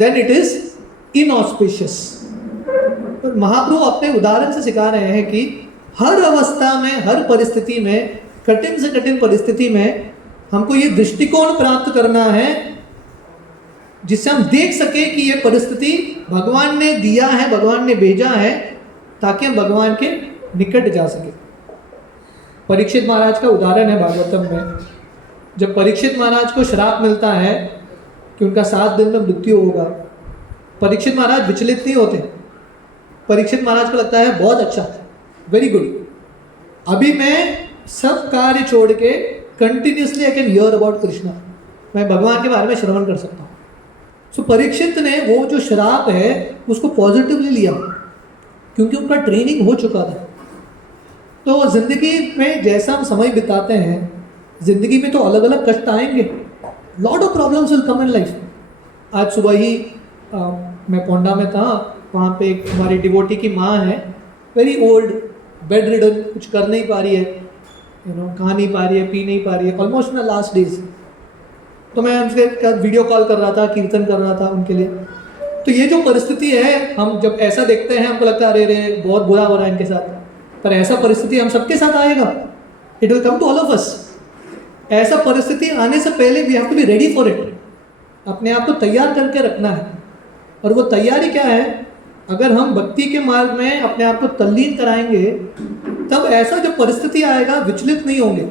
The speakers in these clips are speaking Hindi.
then it is inauspicious. तो महाप्रभु अपने उदाहरण से सिखा रहे हैं कि हर अवस्था में, हर परिस्थिति में, कठिन से कठिन परिस्थिति में हमको ये दृष्टिकोण प्राप्त करना है जिससे हम देख सके कि ये परिस्थिति भगवान ने दिया है, भगवान ने भेजा है, ताकि हम भगवान के निकट जा सके। परीक्षित महाराज का उदाहरण है भागवतम में। जब परीक्षित महाराज को श्राप मिलता है कि उनका 7 दिन में मृत्यु होगा, परीक्षित महाराज विचलित नहीं होते। परीक्षित महाराज को लगता है बहुत अच्छा, वेरी गुड, अभी मैं सब कार्य छोड़ के continuously I can hear about Krishna, मैं भगवान के बारे में श्रवण कर सकता हूँ। सो परीक्षित ने वो जो श्राप है उसको पॉजिटिवली लिया, क्योंकि उनका ट्रेनिंग हो चुका था। तो ज़िंदगी में जैसा हम समय बिताते हैं, ज़िंदगी में तो अलग अलग कष्ट आएंगे, lot of problems will come in life. आज सुबह ही मैं पोंडा में था, वहाँ पे एक हमारी डिवोटी की माँ है, वेरी ओल्ड, बेड रिडन, कुछ कर नहीं पा रही है, खा नहीं पा रही है, पी नहीं पा रही है, ऑलमोस्ट ना लास्ट डेज। तो मैं उनसे वीडियो कॉल कर रहा था, कीर्तन कर रहा था उनके लिए। तो ये जो परिस्थिति है, हम जब ऐसा देखते हैं हमको लगता है अरे रे बहुत बुरा हो रहा है इनके साथ, पर ऐसा परिस्थिति हम सबके साथ आएगा, it will come to all of us. ऐसा परिस्थिति आने से पहले we have to be ready for it, अपने आप को तैयार करके रखना है। और वो तैयारी क्या है? अगर हम भक्ति के मार्ग में अपने आप को तल्लीन कराएंगे, तब ऐसा जब परिस्थिति आएगा विचलित नहीं होंगे,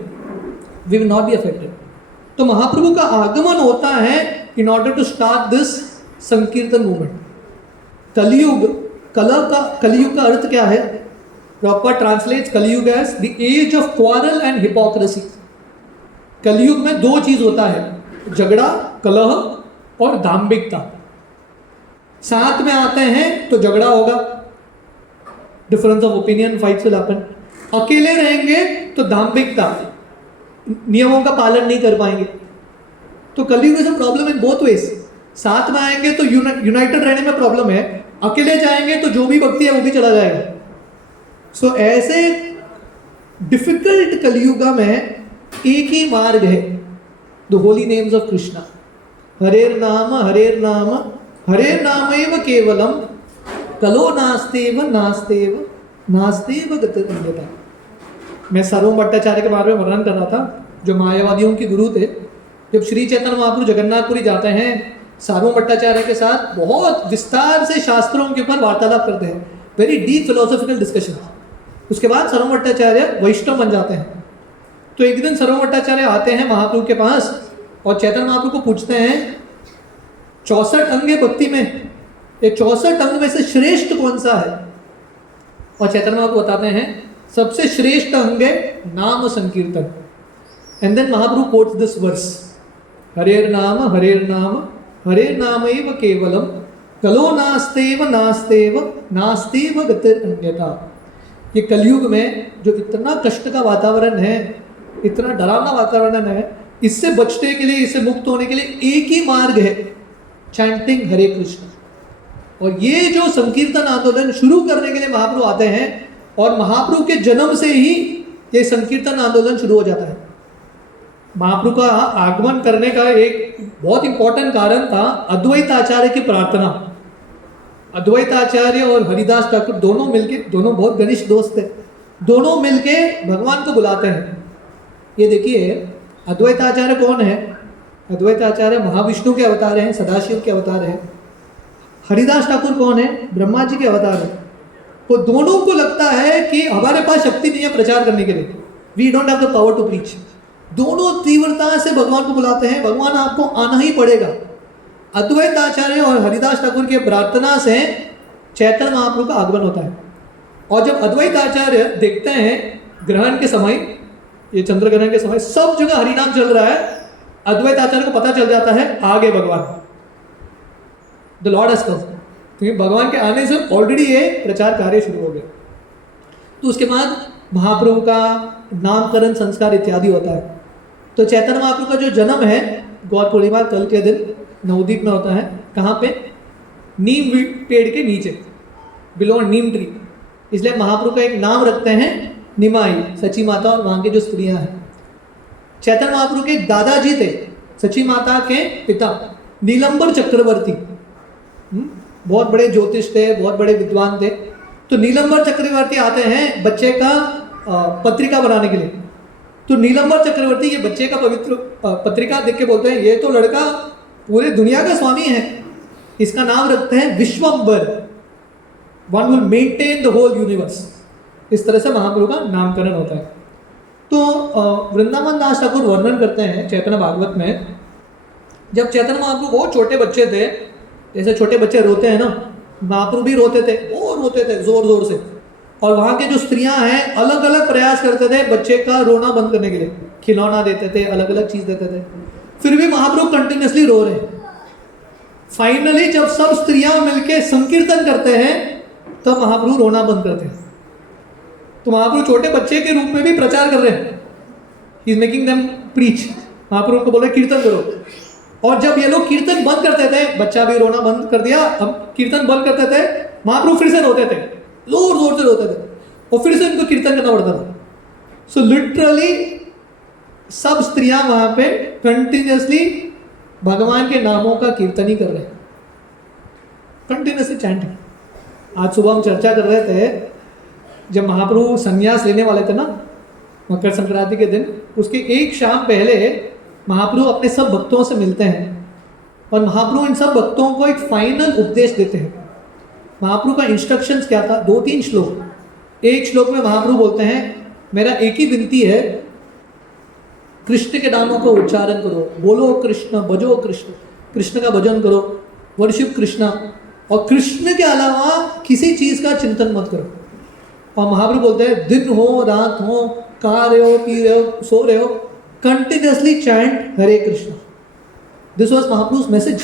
we will not be affected. तो महाप्रभु का आगमन होता है in order to start this sankirtan movement. Kalyug, Kalyug का अर्थ क्या है? Proper translates Kalyug as the age of quarrel and hypocrisy. Kalyug में 2 चीज होता है, झगड़ा, कलह और दाम्भिकता। साथ में आते हैं तो झगड़ा होगा, difference of opinion, fights will happen. अकेले रहेंगे तो दाम्भिकता, नियमों का पालन नहीं कर पाएंगे। तो कलयुग is a problem in both ways. साथ में आएंगे तो यूनाइटेड रहने में प्रॉब्लम है, अकेले जाएंगे तो जो भी भक्ति है वो भी चला जाएगा। सो ऐसे डिफिकल्ट कलयुगा में एक ही मार्ग है, the holy names of Krishna. हरेर नाम हरेर नाम हरेर नामैव केवलम कलो नास्तेव नास्तेव नास्तेव गतिरन्यथा। मैं सर्वम भट्टाचार्य के बारे में वर्णन कर रहा था, जो मायावादियों के गुरु थे। जब श्री चैतन्य महाप्रभु जगन्नाथपुरी जाते हैं, सार्वभौम भट्टाचार्य के साथ बहुत विस्तार से शास्त्रों के ऊपर वार्तालाप करते हैं, वेरी डीप फिलोसॉफिकल डिस्कशन। उसके बाद सार्वभौम भट्टाचार्य वैष्णव बन जाते हैं। तो एक दिन सार्वभौम भट्टाचार्य आते हैं महाप्रभु के पास और चैतन्य महाप्रभु को पूछते हैं, 64 अंग है भक्ति में, ये 64 अंग में से श्रेष्ठ कौन सा है? और चैतन्य महाप्रभु बताते हैं सबसे श्रेष्ठ अंग है नाम संकीर्तन। And then Mahaprabhu quotes this verse, हरेर नाम हरेर नामैव केवलम कलो नास्तेव नास्तेव नास्तेव गतिरन्यथा। ये कलयुग में जो इतना कष्ट का वातावरण है, इतना डरावना वातावरण है, इससे बचने के लिए, इससे मुक्त होने के लिए एक ही मार्ग है, चैंटिंग हरे कृष्ण। और ये जो संकीर्तन आंदोलन शुरू करने के लिए महाप्रभु आते हैं, और महाप्रभु के जन्म से ही ये संकीर्तन आंदोलन शुरू हो जाता है। महाप्रभु का आगमन करने का एक बहुत इंपॉर्टेंट कारण था अद्वैत आचार्य की प्रार्थना। अद्वैत आचार्य और हरिदास ठाकुर दोनों मिलके, दोनों बहुत घनिष्ठ दोस्त थे, दोनों मिलके भगवान को बुलाते हैं। ये देखिए अद्वैत आचार्य कौन है? अद्वैत आचार्य महाविष्णु के अवतार हैं, सदाशिव के अवतार हैं। हरिदास ठाकुर कौन है? ब्रह्मा जी के अवतार हैं। तो दोनों को लगता है कि हमारे पास शक्ति नहीं है प्रचार करने के लिए, we don't have the power to preach. दोनों तीव्रता से भगवान को बुलाते हैं, भगवान आपको आना ही पड़ेगा। अद्वैत आचार्य और हरिदास ठाकुर की प्रार्थना से चैतन्य महाप्रभु का आगमन होता है। और जब अद्वैत आचार्य देखते हैं ग्रहण के समय, ये चंद्र ग्रहण के समय सब जगह हरिनाम चल रहा है, अद्वैत आचार्य को पता चल जाता है आगे भगवान, द लॉर्ड हैज कम। क्योंकि भगवान के आने से ऑलरेडी ये प्रचार कार्य शुरू हो गया। तो उसके बाद महाप्रभु का नामकरण संस्कार इत्यादि होता है। तो चैतन्य महाप्रभु का जो जन्म है गौर पूर्णिमा कल के दिन नवद्वीप में होता है। कहाँ पे? नीम पेड़ के नीचे, बिलो नीम ट्री। इसलिए महाप्रभु का एक नाम रखते हैं निमाई, सची माता और वहाँ की जो स्त्रियाँ हैं। चैतन्य महाप्रभु के दादाजी थे, सची माता के पिता नीलंबर चक्रवर्ती। बहुत बड़े ज्योतिष थे, बहुत बड़े विद्वान थे। तो नीलंबर चक्रवर्ती आते हैं बच्चे का पत्रिका बनाने के लिए। तो नीलंबर चक्रवर्ती ये बच्चे का पवित्र पत्रिका देख के बोलते हैं, ये तो लड़का पूरे दुनिया का स्वामी है, इसका नाम रखते हैं Vishwambhar, one will maintain the whole universe. इस तरह से महाप्रभु का नामकरण होता है। तो वृंदावन दास ठाकुर वर्णन करते हैं चैतन्य भागवत में, जब चैतन्य महाप्रभु बहुत छोटे बच्चे थे, जैसे छोटे बच्चे रोते हैं ना, महाप्रभु भी रोते थे, वो रोते थे जोर जोर से, और वहाँ के जो स्त्रियां हैं अलग अलग प्रयास करते थे बच्चे का रोना बंद करने के लिए, खिलौना देते थे, अलग अलग चीज देते थे, फिर भी महाप्रभु कंटिन्यूसली रो रहे हैं। फाइनली जब सब स्त्रियां मिलके संकीर्तन करते हैं तब महाप्रभु रोना बंद करते हैं। तो महाप्रभु छोटे बच्चे के रूप में भी प्रचार कर रहे हैं, he is making them preach. Mahaprabhu को बोल रहे कीर्तन करो, और जब ये लोग कीर्तन बंद करते थे, बच्चा भी रोना बंद कर दिया, अब कीर्तन बंद करते थे, महाप्रभु फिर से रोते थे, जोर जोर से रोते थे, और फिर से उनको कीर्तन करना पड़ता था। सो लिटरली सब स्त्रियां वहां पे कंटिन्यूसली भगवान के नामों का कीर्तन ही कर रहे हैं, कंटिन्यूसली चैंटिंग। आज सुबह हम चर्चा कर रहे थे, जब महाप्रभु संन्यास लेने वाले थे ना मकर संक्रांति के दिन, उसके एक शाम पहले महाप्रभु अपने सब भक्तों से मिलते हैं, और महाप्रभु इन सब भक्तों को एक फाइनल उपदेश देते हैं। महाप्रभु का इंस्ट्रक्शंस क्या था? 2-3 श्लोक। एक श्लोक में महाप्रभु बोलते हैं, मेरा एक ही विनती है, कृष्ण के नामों को उच्चारण करो, बोलो कृष्ण, भजो कृष्ण, कृष्ण का भजन करो, वर्शिप कृष्ण, और कृष्ण के अलावा किसी चीज का चिंतन मत करो। और महाप्रभु बोलते हैं, दिन हो रात हो, खा रहे हो, पी रहे हो, सो रहे हो, continuously chant Hare Krishna. This was Mahaprabhu's message.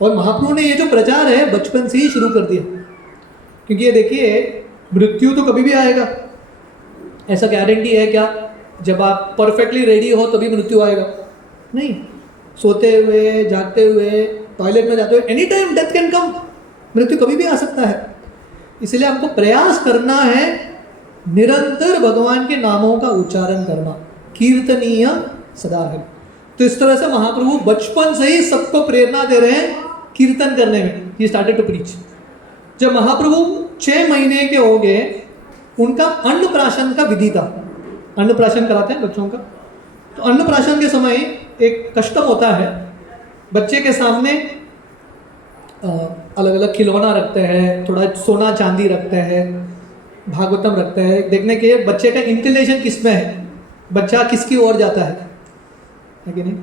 और महाप्रभु ने ये जो प्रचार है बचपन से ही शुरू कर दिया, क्योंकि ये देखिए मृत्यु तो कभी भी आएगा, ऐसा गारंटी है क्या? जब आप परफेक्टली रेडी हो तभी मृत्यु आएगा? नहीं, सोते हुए, जागते हुए, टॉयलेट में जाते हुए, any time death can come, मृत्यु कभी भी आ सकता है। इसलिए हमको प्रयास करना है निरंतर भगवान के नामों का उच्चारण करना, कीर्तनीय सदा है। तो इस तरह से महाप्रभु बचपन से ही सबको प्रेरणा दे रहे हैं कीर्तन करने में। He started to preach. जब महाप्रभु 6 महीने के हो गए, उनका अन्नप्राशन का विधि था, अन्नप्राशन कराते हैं बच्चों का। तो अन्नप्राशन के समय एक कस्टम होता है, बच्चे के सामने अलग अलग खिलौना रखते हैं, थोड़ा सोना चांदी रखते हैं, भागवतम रखते हैं, देखने के बच्चे का इंक्लिनेशन किस में है, बच्चा किसकी ओर जाता है कि नहीं।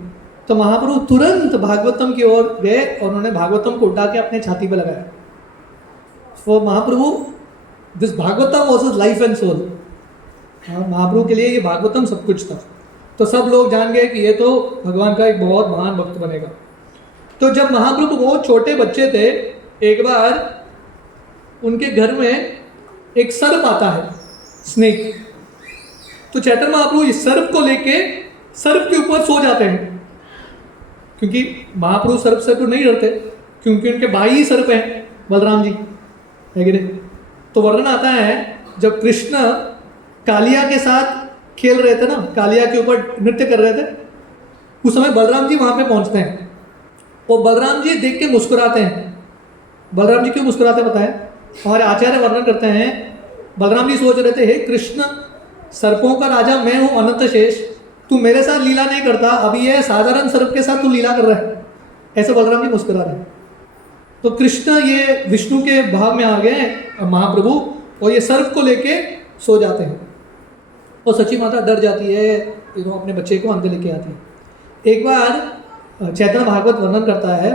तो महाप्रभु तुरंत भागवतम की ओर गए और उन्होंने भागवतम को उठा के अपने छाती पे लगाया। वो Mahaprabhu, this Bhagavatam was his life and soul. Mahaprabhu के लिए ये भागवतम सब कुछ था। तो सब लोग जान गए कि ये तो भगवान का एक बहुत महान भक्त बनेगा। तो जब महाप्रभु बहुत छोटे बच्चे थे, एक बार उनके घर में एक सर्प आता है, स्नेक। तो चैतन्य महाप्रभु इस सर्प को लेके सर्प के ऊपर सो जाते हैं, क्योंकि महाप्रभु सर्प से तो नहीं डरते, क्योंकि उनके भाई ही सर्प हैं, बलराम जी है कि नहीं। तो वर्णन आता है, जब कृष्ण कालिया के साथ खेल रहे थे ना, कालिया के ऊपर नृत्य कर रहे थे, उस समय बलराम जी वहां पे पहुंचते हैं और बलराम जी देख के मुस्कुराते हैं। बलराम जी क्यों मुस्कुराते हैं बताएं? हमारे आचार्य वर्णन करते हैं, बलराम जी सोच रहे थे, हे कृष्ण, सर्पों का राजा मैं हूं अनंत शेष, तू मेरे साथ लीला नहीं करता, अभी ये साधारण सर्प के साथ तू लीला कर रहा है। ऐसे बलराम जी मुस्कुरा रहे हैं। तो कृष्ण ये विष्णु के भाव में आ गए महाप्रभु, और ये सर्प को लेके सो जाते हैं। और सची माता डर जाती है, अपने बच्चे को अंदर लेके आती है। एक बार चैतन्य भागवत वर्णन करता है,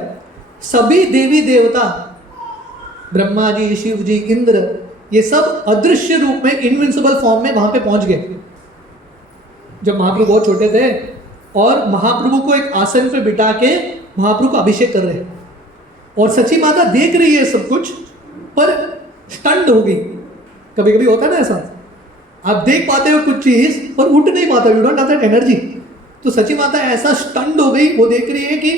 सभी देवी देवता, ब्रह्मा जी, शिव जी, इंद्र, ये सब अदृश्य रूप में, इनविंसिबल फॉर्म में वहां पे पहुंच गए जब महाप्रभु बहुत छोटे थे, और महाप्रभु को एक आसन पे बिठा के महाप्रभु को अभिषेक कर रहे हैं। और सची माता देख रही है सब कुछ, पर स्टंड हो गई। कभी कभी होता है ना ऐसा, आप देख पाते हो कुछ चीज पर उठ नहीं पाते, you don't have that energy. तो सची माता ऐसा स्टंड हो गई, वो देख रही है कि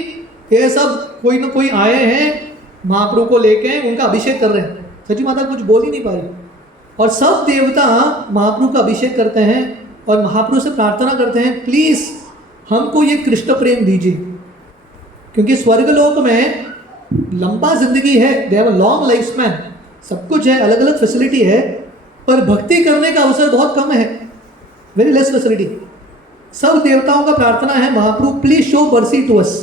ये सब कोई ना कोई आए हैं महाप्रभु को लेके, उनका अभिषेक कर रहे हैं। सची माता कुछ बोल ही नहीं पा रही, और सब देवता महाप्रभु का अभिषेक करते हैं और महाप्रभु से प्रार्थना करते हैं, प्लीज हमको ये कृष्ण प्रेम दीजिए, क्योंकि स्वर्गलोक में लंबा जिंदगी है, they have a long life span, सब कुछ है, अलग अलग फैसिलिटी है, पर भक्ति करने का अवसर बहुत कम है, वेरी लेस फैसिलिटी। सब देवताओं का प्रार्थना है, Mahaprabhu please show mercy to us.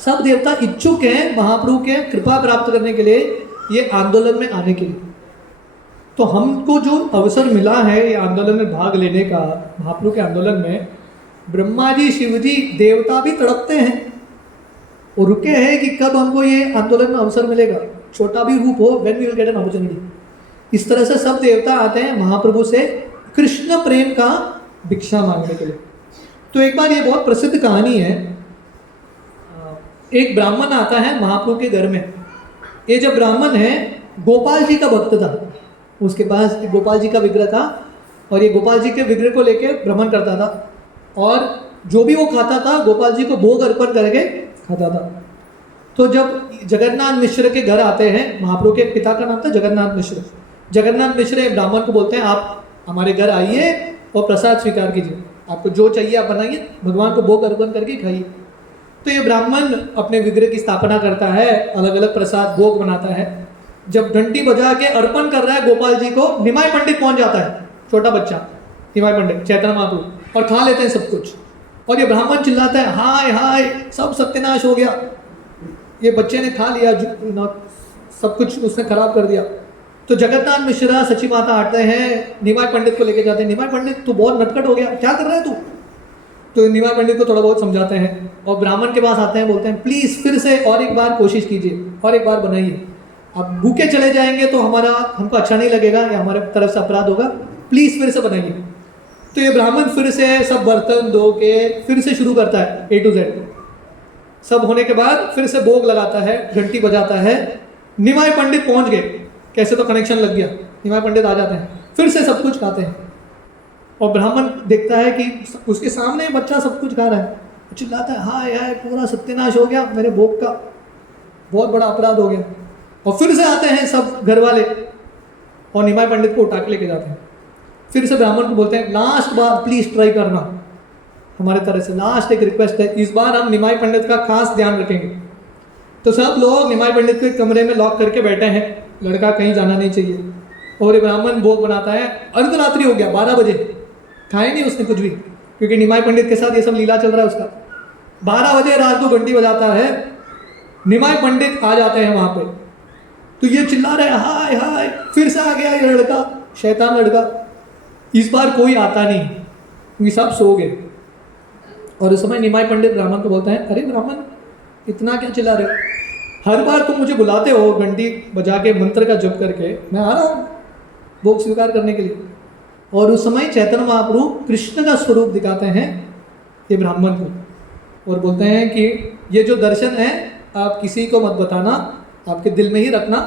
सब देवता इच्छुक हैं महाप्रभु के कृपा प्राप्त करने के लिए, ये आंदोलन में आने के लिए। तो हमको जो अवसर मिला है ये आंदोलन में भाग लेने का, महाप्रभु के आंदोलन में, ब्रह्मा जी शिव जी देवता भी तड़पते हैं और रुके हैं कि कब हमको ये आंदोलन में अवसर मिलेगा, छोटा भी रूप हो, when we will get an opportunity. इस तरह से सब देवता आते हैं महाप्रभु से कृष्ण प्रेम का भिक्षा मांगने के लिए। तो एक बार ये बहुत प्रसिद्ध कहानी है, एक ब्राह्मण आता है महाप्रभु के घर में। ये जब ब्राह्मण है गोपाल जी का भक्त था, उसके पास गोपाल जी का विग्रह था और ये गोपाल जी के विग्रह को लेके भ्रमण करता था और जो भी वो खाता था गोपाल जी को भोग अर्पण करके खाता था। तो जब जगन्नाथ मिश्र के घर आते हैं, महाप्रभु के पिता का नाम था जगन्नाथ मिश्र, जगन्नाथ मिश्र ब्राह्मण को बोलते हैं आप हमारे घर आइए और प्रसाद स्वीकार कीजिए, आपको जो चाहिए आप बनाइए, भगवान को भोग अर्पण करके खाइए। तो ये ब्राह्मण अपने विग्रह की स्थापना करता है, अलग अलग प्रसाद भोग बनाता है। जब घंटी बजा के अर्पण कर रहा है गोपाल जी को, निमाई पंडित पहुंच जाता है, छोटा बच्चा निमाई पंडित चैतन्य महाप्रभु, और खा लेते हैं सब कुछ। और ये ब्राह्मण चिल्लाता है हाय हाय सब सत्यानाश हो गया, ये बच्चे ने खा लिया, सब कुछ उसने खराब कर दिया। तो जगन्नाथ मिश्रा सची माता आते हैं, निमाई पंडित को लेके जाते हैं, निमाई पंडित तू बहुत नटखट हो गया, क्या कर रहा है तू। तो निमाई पंडित को थोड़ा बहुत समझाते हैं और ब्राह्मण के पास आते हैं, बोलते हैं प्लीज़ फिर से और एक बार कोशिश कीजिए, और एक बार बनाइए, आप भूखे चले जाएंगे तो हमको अच्छा नहीं लगेगा या हमारे तरफ से अपराध होगा, प्लीज़ फिर से बनाइए। तो ये ब्राह्मण फिर से सब बर्तन धो के फिर से शुरू करता है A to Z। सब होने के बाद फिर से भोग लगाता है, घंटी बजाता है, निमाई पंडित पहुंच गए, कैसे तो कनेक्शन लग गया, निमाई पंडित आ जाते हैं, फिर से सब कुछ खाते हैं। और ब्राह्मण देखता है कि उसके सामने बच्चा सब कुछ खा रहा है, चिल्लाता है हाय हाय पूरा सत्यानाश हो गया, मेरे भोग का बहुत बड़ा अपराध हो गया। और फिर से आते हैं सब घर वाले और निमाई पंडित को उठा के लेके जाते हैं। फिर से ब्राह्मण को बोलते हैं लास्ट बार प्लीज ट्राई करना, हमारे तरह से लास्ट एक रिक्वेस्ट है, इस बार हम निमाई पंडित का खास ध्यान रखेंगे। तो सब लोग निमाई पंडित को एक कमरे में लॉक करके बैठे हैं, लड़का कहीं जाना नहीं चाहिए। और ये ब्राह्मण भोग बनाता है, अर्धरात्रि हो गया 12 बजे, खाए नहीं उसने कुछ भी, क्योंकि निमाई पंडित के साथ ये सब लीला चल रहा है उसका। 12 बजे रात को घंटी बजाता है, निमाई पंडित आ जाते हैं वहाँ पे, तो ये चिल्ला रहे हैं हाय हाय फिर से आ गया ये लड़का, शैतान लड़का। इस बार कोई आता नहीं क्योंकि सब सो गए। और उस समय निमाई पंडित ब्राह्मण को बोलते हैं अरे ब्राह्मण इतना क्या चिल्ला रहे हो, हर बार तुम मुझे बुलाते हो घंटी बजा के मंत्र का जप करके, मैं आ रहा हूँ भोग स्वीकार करने के लिए। और उस समय चैतन्य महाप्रभु कृष्ण का स्वरूप दिखाते हैं ये ब्राह्मण को और बोलते हैं कि ये जो दर्शन है आप किसी को मत बताना, आपके दिल में ही रखना,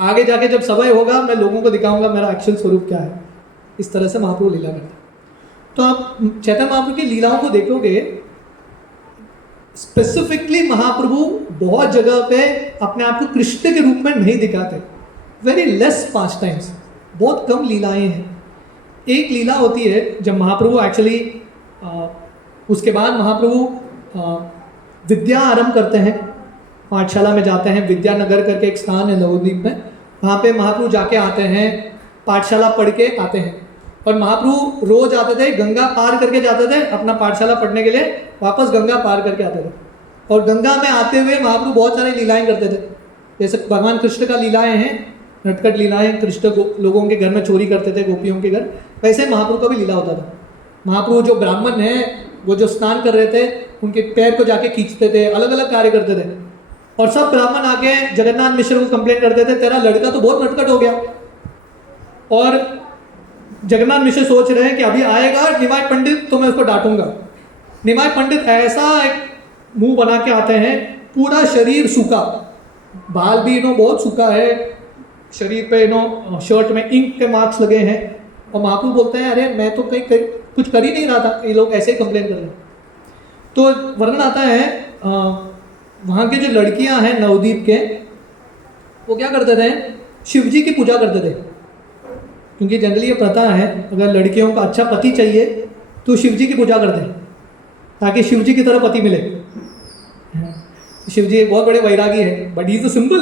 आगे जाके जब समय होगा मैं लोगों को दिखाऊंगा मेरा एक्चुअल स्वरूप क्या है। इस तरह से महाप्रभु लीला करते हैं। तो आप चैतन्य महाप्रभु की लीलाओं को देखोगे, स्पेसिफिकली महाप्रभु बहुत जगह पे अपने आप को कृष्ण के रूप में नहीं दिखाते, वेरी लेस पास टाइम्स, बहुत कम लीलाएं हैं। एक लीला होती है जब महाप्रभु एक्चुअली उसके बाद महाप्रभु विद्या आरंभ करते हैं, पाठशाला में जाते हैं, विद्यानगर करके एक स्थान है नवद्वीप में, वहाँ पे महाप्रभु जाके आते हैं, पाठशाला पढ़ के आते हैं। और महाप्रभु रोज आते थे, गंगा पार करके जाते थे अपना पाठशाला पढ़ने के लिए, वापस गंगा पार करके आते थे। और गंगा में आते हुए महाप्रभु बहुत सारी लीलाएं करते थे, जैसे भगवान कृष्ण का लीलाएं हैं, नटखट लीलाएं, कृष्ण लोगों के घर में चोरी करते थे गोपियों के घर, वैसे महाप्रभु का भी लीला होता था। महाप्रभु जो ब्राह्मण हैं वो जो स्नान कर रहे थे उनके पैर को जाके खींचते थे, अलग अलग कार्य करते थे। और सब ब्राह्मण आके जगन्नाथ मिश्र को कंप्लेंट करते थे तेरा लड़का तो बहुत नटखट हो गया। और जगन्नाथ मिश्र सोच रहे हैं कि अभी आएगा निमाई पंडित तो मैं उसको डांटूंगा। निमाई पंडित ऐसा एक मुंह बना के आते हैं, पूरा शरीर सूखा, बाल भी बहुत सूखा है, शरीर पे शर्ट में इंक के मार्क्स लगे हैं। और महाप्रभु बोलते हैं अरे मैं तो कहीं कुछ कर ही नहीं रहा था, ये लोग ऐसे ही कंप्लेन कर रहे हैं। तो वर्णन आता है वहाँ के जो लड़कियाँ हैं नवद्वीप के, वो क्या करते थे, शिव जी की पूजा करते थे। क्योंकि जनरली ये प्रथा है अगर लड़कियों का अच्छा पति चाहिए तो शिव जी की पूजा करते हैं ताकि शिव जी की तरह पति मिले। शिव जी एक बहुत बड़े वैरागी है, but he is the symbol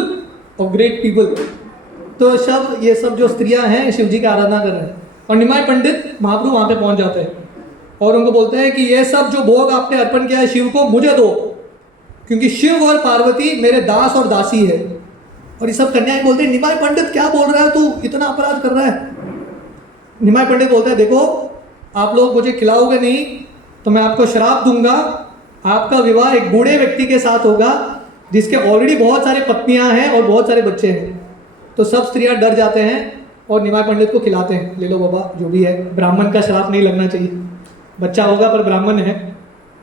of great people. तो सब ये सब जो स्त्रियां हैं शिव जी की आराधना कर रहे हैं, और निमाय पंडित महाप्रभु वहाँ पे पहुँच जाते हैं और उनको बोलते हैं कि ये सब जो भोग आपने अर्पण किया है शिव को, मुझे दो, क्योंकि शिव और पार्वती मेरे दास और दासी है। और ये सब कन्याएं बोलते हैं, निमाय पंडित क्या बोल रहा है तू, इतना अपराध कर रहा है। निमाय पंडित बोलते हैं, देखो आप लोग मुझे खिलाओगे नहीं तो मैं आपको श्राप दूंगा, आपका विवाह एक बूढ़े व्यक्ति के साथ होगा जिसके ऑलरेडी बहुत सारे पत्नियां हैं और बहुत सारे बच्चे हैं। तो सब स्त्रियां डर जाते हैं और निमाय पंडित को खिलाते हैं, ले लो बाबा जो भी है, ब्राह्मण का श्राप नहीं लगना चाहिए, बच्चा होगा पर ब्राह्मण है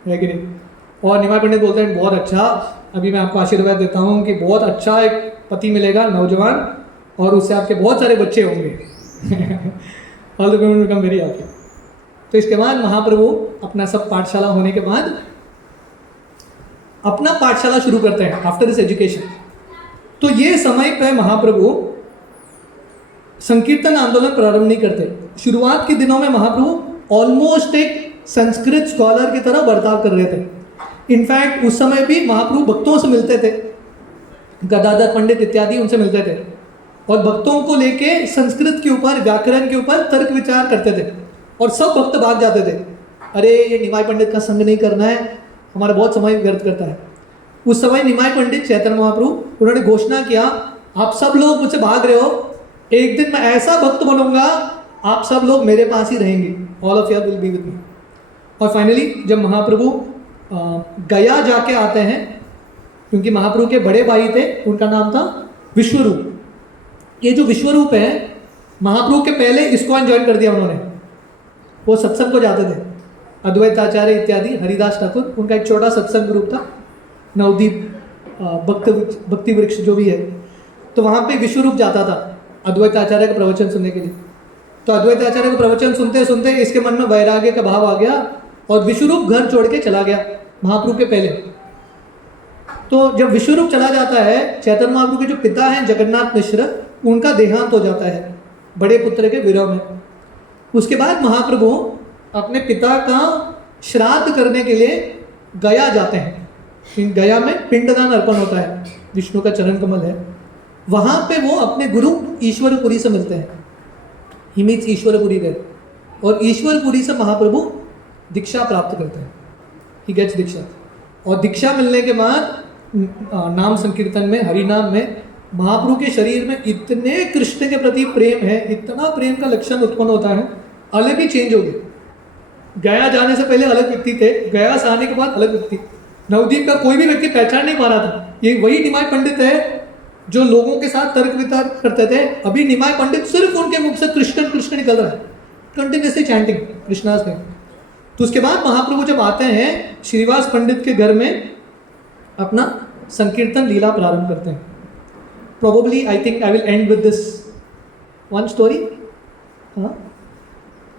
कि नहीं। और निमाय पंडित बोलते हैं, बहुत अच्छा, अभी मैं आपको आशीर्वाद देता हूँ कि बहुत अच्छा एक पति मिलेगा नौजवान, और उससे आपके बहुत सारे बच्चे होंगे। All the women become very happy. तो इसके बाद महाप्रभु अपना सब पाठशाला होने के बाद अपना पाठशाला शुरू करते हैं आफ्टर दिस एजुकेशन। तो ये समय पे महाप्रभु संकीर्तन आंदोलन प्रारंभ नहीं करते। शुरुआत के दिनों में महाप्रभु ऑलमोस्ट एक संस्कृत स्कॉलर की तरह बर्ताव कर रहे थे। इनफैक्ट उस समय भी महाप्रभु भक्तों से मिलते थे, गदाधर पंडित इत्यादि उनसे मिलते थे, और भक्तों को लेके संस्कृत के ऊपर, व्याकरण के ऊपर तर्क विचार करते थे। और सब भक्त भाग जाते थे, अरे ये निमाय पंडित का संग नहीं करना है, हमारा बहुत समय व्यर्थ करता है। उस समय निमाय पंडित चैतन्य महाप्रभु उन्होंने घोषणा किया, आप सब लोग मुझसे भाग रहे हो, एक दिन मैं ऐसा भक्त बनूंगा आप सब लोग मेरे पास ही रहेंगे, all of you will be with me. और फाइनली जब महाप्रभु गया जाके आते हैं, क्योंकि महाप्रभु के बड़े भाई थे, उनका नाम था विश्वरूप। ये जो विश्वरूप है, महाप्रभु के पहले इस्कॉन ज्वाइन कर दिया उन्होंने, वो सत्संग को जाते थे, अद्वैत आचार्य इत्यादि, हरिदास ठाकुर, उनका एक छोटा सत्संग ग्रुप था, नवदीप भक्ति वृक्ष जो भी है। तो वहाँ पे विश्वरूप जाता था अद्वैत आचार्य का प्रवचन सुनने के लिए। तो अद्वैत आचार्य का प्रवचन सुनते सुनते इसके मन में वैराग्य का भाव आ गया और विश्वरूप घर छोड़ के चला गया महाप्रभु के पहले। तो जब विश्वरूप चला जाता है, चैतन्य महाप्रभु के जो पिता हैं जगन्नाथ मिश्र, उनका देहांत हो जाता है बड़े पुत्र के विरह में। उसके बाद महाप्रभु अपने पिता का श्राद्ध करने के लिए गया जाते हैं। गया में पिंडदान अर्पण होता है, विष्णु का चरण कमल है, वहाँ पे वो अपने गुरु ईश्वरपुरी से मिलते हैं। ही मीन्स ईश्वरपुरी गए, और ईश्वरपुरी से महाप्रभु दीक्षा प्राप्त करते हैं, ही गेट्स दीक्षा। और दीक्षा मिलने के बाद नाम संकीर्तन में, हरिनाम में महाप्रभु के शरीर में इतने कृष्ण के प्रति प्रेम है, इतना प्रेम का लक्षण उत्पन्न होता है, अलग ही चेंज हो गए। गया जाने से पहले अलग व्यक्ति थे, गया से आने के बाद अलग व्यक्ति। नवदीप का कोई भी व्यक्ति पहचान नहीं पा रहा था, ये वही निमाय पंडित है जो लोगों के साथ तर्क वितर्क करते थे। अभी निमाय पंडित सिर्फ उनके मुख से कृष्ण कृष्ण निकल रहा है, कंटिन्यूसली चैंटिंग कृष्णास नेम। तो उसके बाद महाप्रभु जब आते हैं श्रीवास पंडित के घर में, अपना संकीर्तन लीला प्रारंभ करते हैं। Probably I think I will and with this one story. हाँ,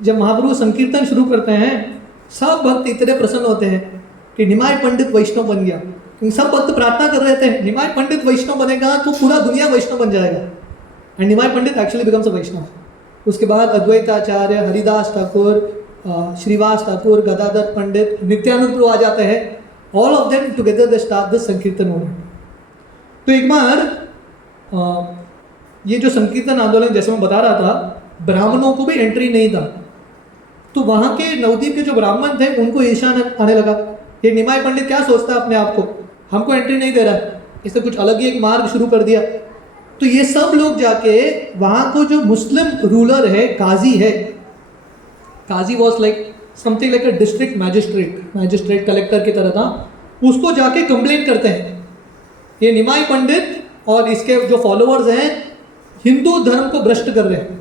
जब महाप्रभु संकीर्तन शुरू करते हैं, सब भक्त इतने प्रसन्न होते हैं कि निमाय पंडित वैष्णव बन गया। क्योंकि सब भक्त प्रार्थना कर रहे थे, निमाय पंडित वैष्णव बनेगा तो पूरा दुनिया वैष्णव बन जाएगा। And Nimai Pandit actually becomes a Vaishnav. उसके बाद अद्वैत आचार्य, हरिदास ठाकुर, श्रीवास ठाकुर, गदाधर पंडित, नित्यानंद प्रभु आ जाते हैं। All of them together they start the संकीर्तन मूवमेंट। तो एक बार ये जो संकीर्तन आंदोलन, जैसे मैं बता रहा था, ब्राह्मणों को भी एंट्री नहीं था। तो वहाँ के नवदीप के जो ब्राह्मण थे उनको ईर्ष्या आने लगा, ये निमाय पंडित क्या सोचता है अपने आप को, हमको एंट्री नहीं दे रहा है, इसने कुछ अलग ही एक मार्ग शुरू कर दिया। तो ये सब लोग जाके वहाँ को जो मुस्लिम रूलर है, काजी है, काजी was like something like a district magistrate collector की तरह था, उसको जाके कंप्लेंट करते हैं ये निमाय पंडित और इसके जो फॉलोअर्स हैं हिंदू धर्म को भ्रष्ट कर रहे हैं।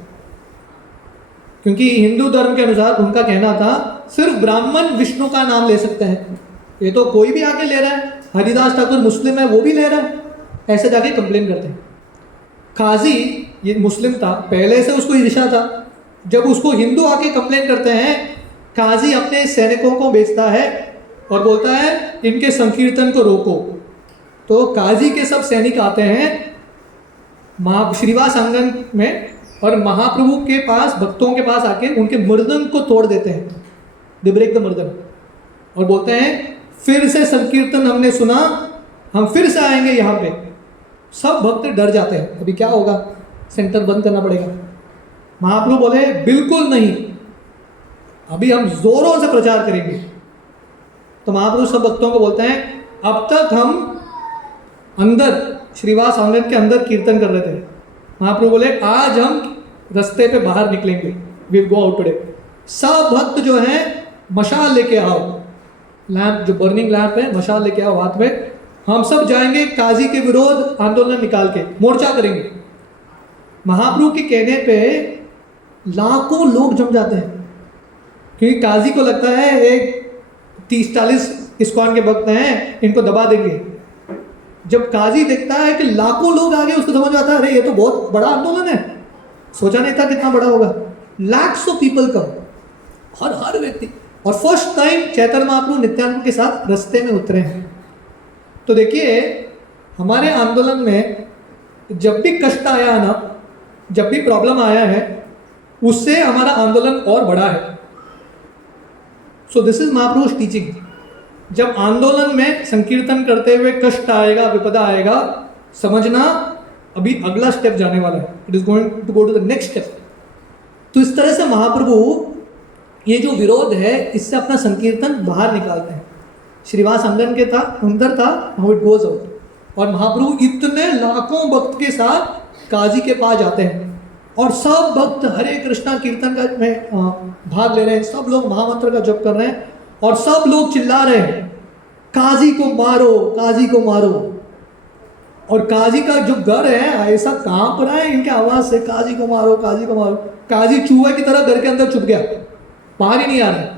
क्योंकि हिंदू धर्म के अनुसार उनका कहना था सिर्फ ब्राह्मण विष्णु का नाम ले सकते हैं, ये तो कोई भी आके ले रहा है, हरिदास ठाकुर मुस्लिम है वो भी ले रहा है, ऐसे जाके कंप्लेन करते हैं। काजी ये मुस्लिम था, पहले से उसको ईर्ष्या था। जब उसको हिंदू आके कंप्लेन करते हैं, काजी अपने सैनिकों को भेजता है और बोलता है इनके संकीर्तन को रोको। तो काजी के सब सैनिक आते हैं श्रीवास आंगन में और महाप्रभु के पास, भक्तों के पास आके उनके मृदंग को तोड़ देते हैं, दे ब्रेक द मृदंग, और बोलते हैं फिर से संकीर्तन हमने सुना हम फिर से आएंगे यहाँ पे। सब भक्त डर जाते हैं, अभी क्या होगा, सेंटर बंद करना पड़ेगा। महाप्रभु बोले बिल्कुल नहीं, अभी हम जोरों से प्रचार करेंगे। तो महाप्रभु सब भक्तों को बोलते हैं, अब तक हम अंदर श्रीवास आंगन के अंदर कीर्तन कर रहे थे। महाप्रभु बोले आज हम रास्ते पे बाहर निकलेंगे, विल गो आउट टुडे। सब भक्त जो हैं मशाल लेके आओ, लैंप जो बर्निंग लैंप है, मशाल लेके आओ हाथ में। हम सब जाएंगे काजी के विरोध आंदोलन निकाल के मोर्चा करेंगे। महाप्रभु के कहने पे लाखों लोग जम जाते हैं, क्योंकि काजी को लगता है एक 30-40 इस्कॉन के भक्त हैं, इनको दबा देंगे। जब काजी देखता है कि लाखों लोग आ गए, उसको समझ आता है अरे ये तो बहुत बड़ा आंदोलन है, सोचा नहीं था कितना बड़ा होगा। लैक्स ऑफ पीपल कम, हर व्यक्ति। और फर्स्ट टाइम चैतन्य महाप्रभु नित्यानंद के साथ रास्ते में उतरे हैं। तो देखिए हमारे आंदोलन में जब भी कष्ट आया है ना, जब भी प्रॉब्लम आया है, उससे हमारा आंदोलन और बड़ा है। So this is Mahaprabhu's teaching. जब आंदोलन में संकीर्तन करते हुए कष्ट आएगा, विपदा आएगा, समझना अभी अगला स्टेप जाने वाला है, it is going to go to the next step. तो इस तरह से महाप्रभु ये जो विरोध है इससे अपना संकीर्तन बाहर निकालते हैं। श्रीवास अंगन के था, अंदर था, हाउ इट गोज आउट। और महाप्रभु इतने लाखों भक्त के साथ काजी के पास जाते हैं और सब भक्त हरे कृष्णा कीर्तन का में भाग ले रहे हैं। सब लोग महामंत्र का जप कर रहे हैं और सब लोग चिल्ला रहे हैं काजी को मारो, काजी को मारो। और काजी का जो घर है ऐसा कांप रहा है इनके आवाज से, काजी को मारो, काजी को मारो। काजी चूहे की तरह घर के अंदर छुप गया, बाहर ही नहीं आ रहा।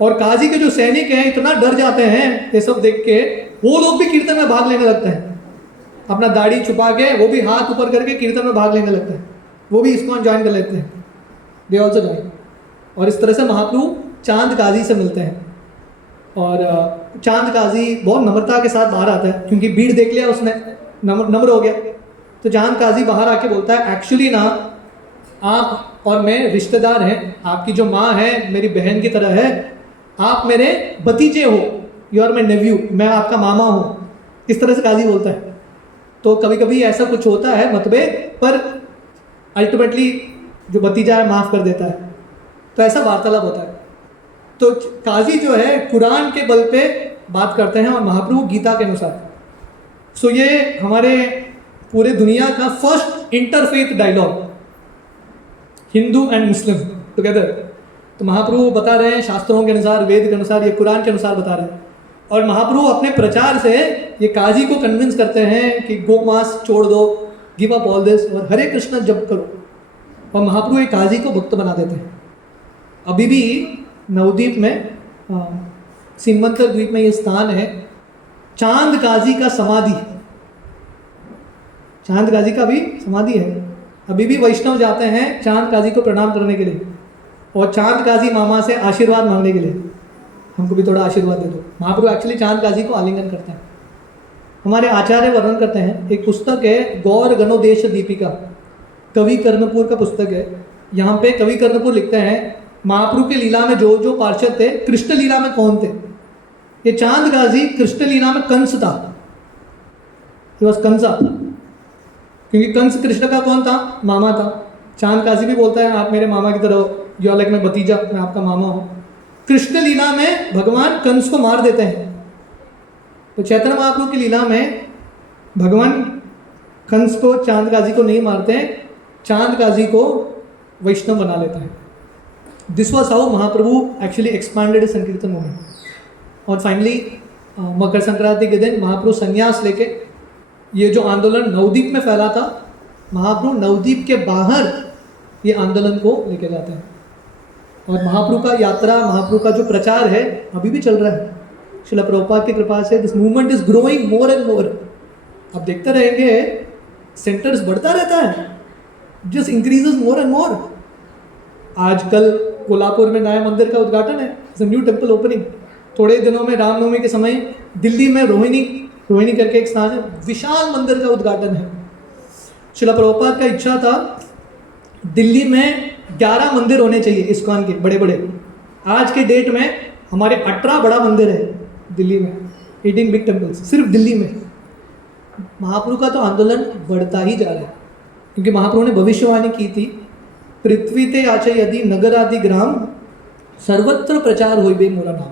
और काजी के जो सैनिक हैं इतना डर जाते हैं ये सब देख के, वो लोग भी कीर्तन में भाग लेने लगते हैं। अपना दाढ़ी छुपा के वो भी हाथ ऊपर करके कीर्तन में भाग लेने लगते हैं, वो भी इसको ज्वाइन कर लेते हैं, दे ऑल्सो ज्वाइन। और इस तरह से महाप्रभु चांद काजी से मिलते हैं। और चांद काजी बहुत नम्रता के साथ बाहर आता है, क्योंकि भीड़ देख लिया उसने, नम्र हो गया। तो चांद काजी बाहर आके बोलता है एक्चुअली ना आप और मैं रिश्तेदार हैं, आपकी जो माँ है मेरी बहन की तरह है, आप मेरे भतीजे हो, यू आर माई नेव्यू, मैं आपका मामा हूँ। इस तरह से काजी बोलता है। तो कभी कभी ऐसा कुछ होता है मतभेद, पर अल्टीमेटली जो भतीजा है माफ़ कर देता है। तो ऐसा वार्तालाप होता है। तो काजी जो है कुरान के बल पे बात करते हैं और महाप्रभु गीता के अनुसार। सो ये हमारे पूरे दुनिया का first interfaith dialogue, Hindu and Muslim together. तो महाप्रभु बता रहे हैं शास्त्रों के अनुसार, वेद के अनुसार, ये कुरान के अनुसार बता रहे हैं। और महाप्रभु अपने प्रचार से ये काजी को कन्विंस करते हैं कि गो मांस छोड़ दो, गिव अप ऑल दिस और हरे कृष्ण जप करो। और महाप्रभु एक काजी को भक्त बना देते हैं। अभी भी नवद्वीप में, सीनमंतर द्वीप में ये स्थान है, चांद काजी का समाधि, चांद काजी का भी समाधि है। अभी भी वैष्णव जाते हैं चांद काजी को प्रणाम करने के लिए और चांद काजी मामा से आशीर्वाद मांगने के लिए, हमको भी थोड़ा आशीर्वाद दे दो। महाप्रभु एक्चुअली चांद काजी को आलिंगन करते हैं। हमारे आचार्य वर्णन करते हैं, एक पुस्तक है गौर गणोदेश दीपिका, कवि कर्णपुर का पुस्तक है। यहाँ पे कवि कर्णपुर लिखते हैं महाप्रभु की लीला में जो जो पार्षद थे, कृष्ण लीला में कौन थे। ये चांद काजी कृष्ण लीला में कंस था, ये बस कंसा, क्योंकि कंस कृष्ण का कौन था, मामा था। चांद काजी भी बोलता है आप मेरे मामा की तरह हो, यू आर लाइक मैं भतीजा, मैं आपका मामा हूँ। कृष्ण लीला में भगवान कंस को मार देते हैं, तो चैतन्य महाप्रभु की लीला में भगवान कंस को, चांद काजी को नहीं मारते हैं, चांद काजी को वैष्णव बना लेता है। This was how Mahaprabhu actually expanded संकीर्तन मूवमेंट। और फाइनली मकर संक्रांति के दिन महाप्रभु संन्यास लेके, ये जो आंदोलन नवद्वीप में फैला था, महाप्रभु नवद्वीप के बाहर ये आंदोलन को लेके जाते हैं। और महाप्रभु का यात्रा, महाप्रभु का जो प्रचार है अभी भी चल रहा है। श्रील प्रभुपाद की कृपा से this movement is growing more and more. अब देखते रहेंगे सेंटर्स बढ़ता रहता है, just increases more and more. आजकल कोल्हापुर में नया मंदिर का उद्घाटन है, न्यू टेम्पल ओपनिंग। थोड़े दिनों में रामनवमी के समय दिल्ली में रोहिणी करके एक स्थान है, विशाल मंदिर का उद्घाटन है। श्रील प्रभुपाद का इच्छा था दिल्ली में 11 मंदिर होने चाहिए इस्कॉन के, बड़े बड़े। आज के डेट में हमारे 18 बड़ा मंदिर है दिल्ली में। 18 बिग टेम्पल्स सिर्फ दिल्ली में। महाप्रभु का तो आंदोलन बढ़ता ही जा रहा है, क्योंकि महाप्रभु ने भविष्यवाणी की थी, पृथ्वी ते आचे यदि नगर आदि ग्राम सर्वत्र प्रचार हो बे मोरा नाम।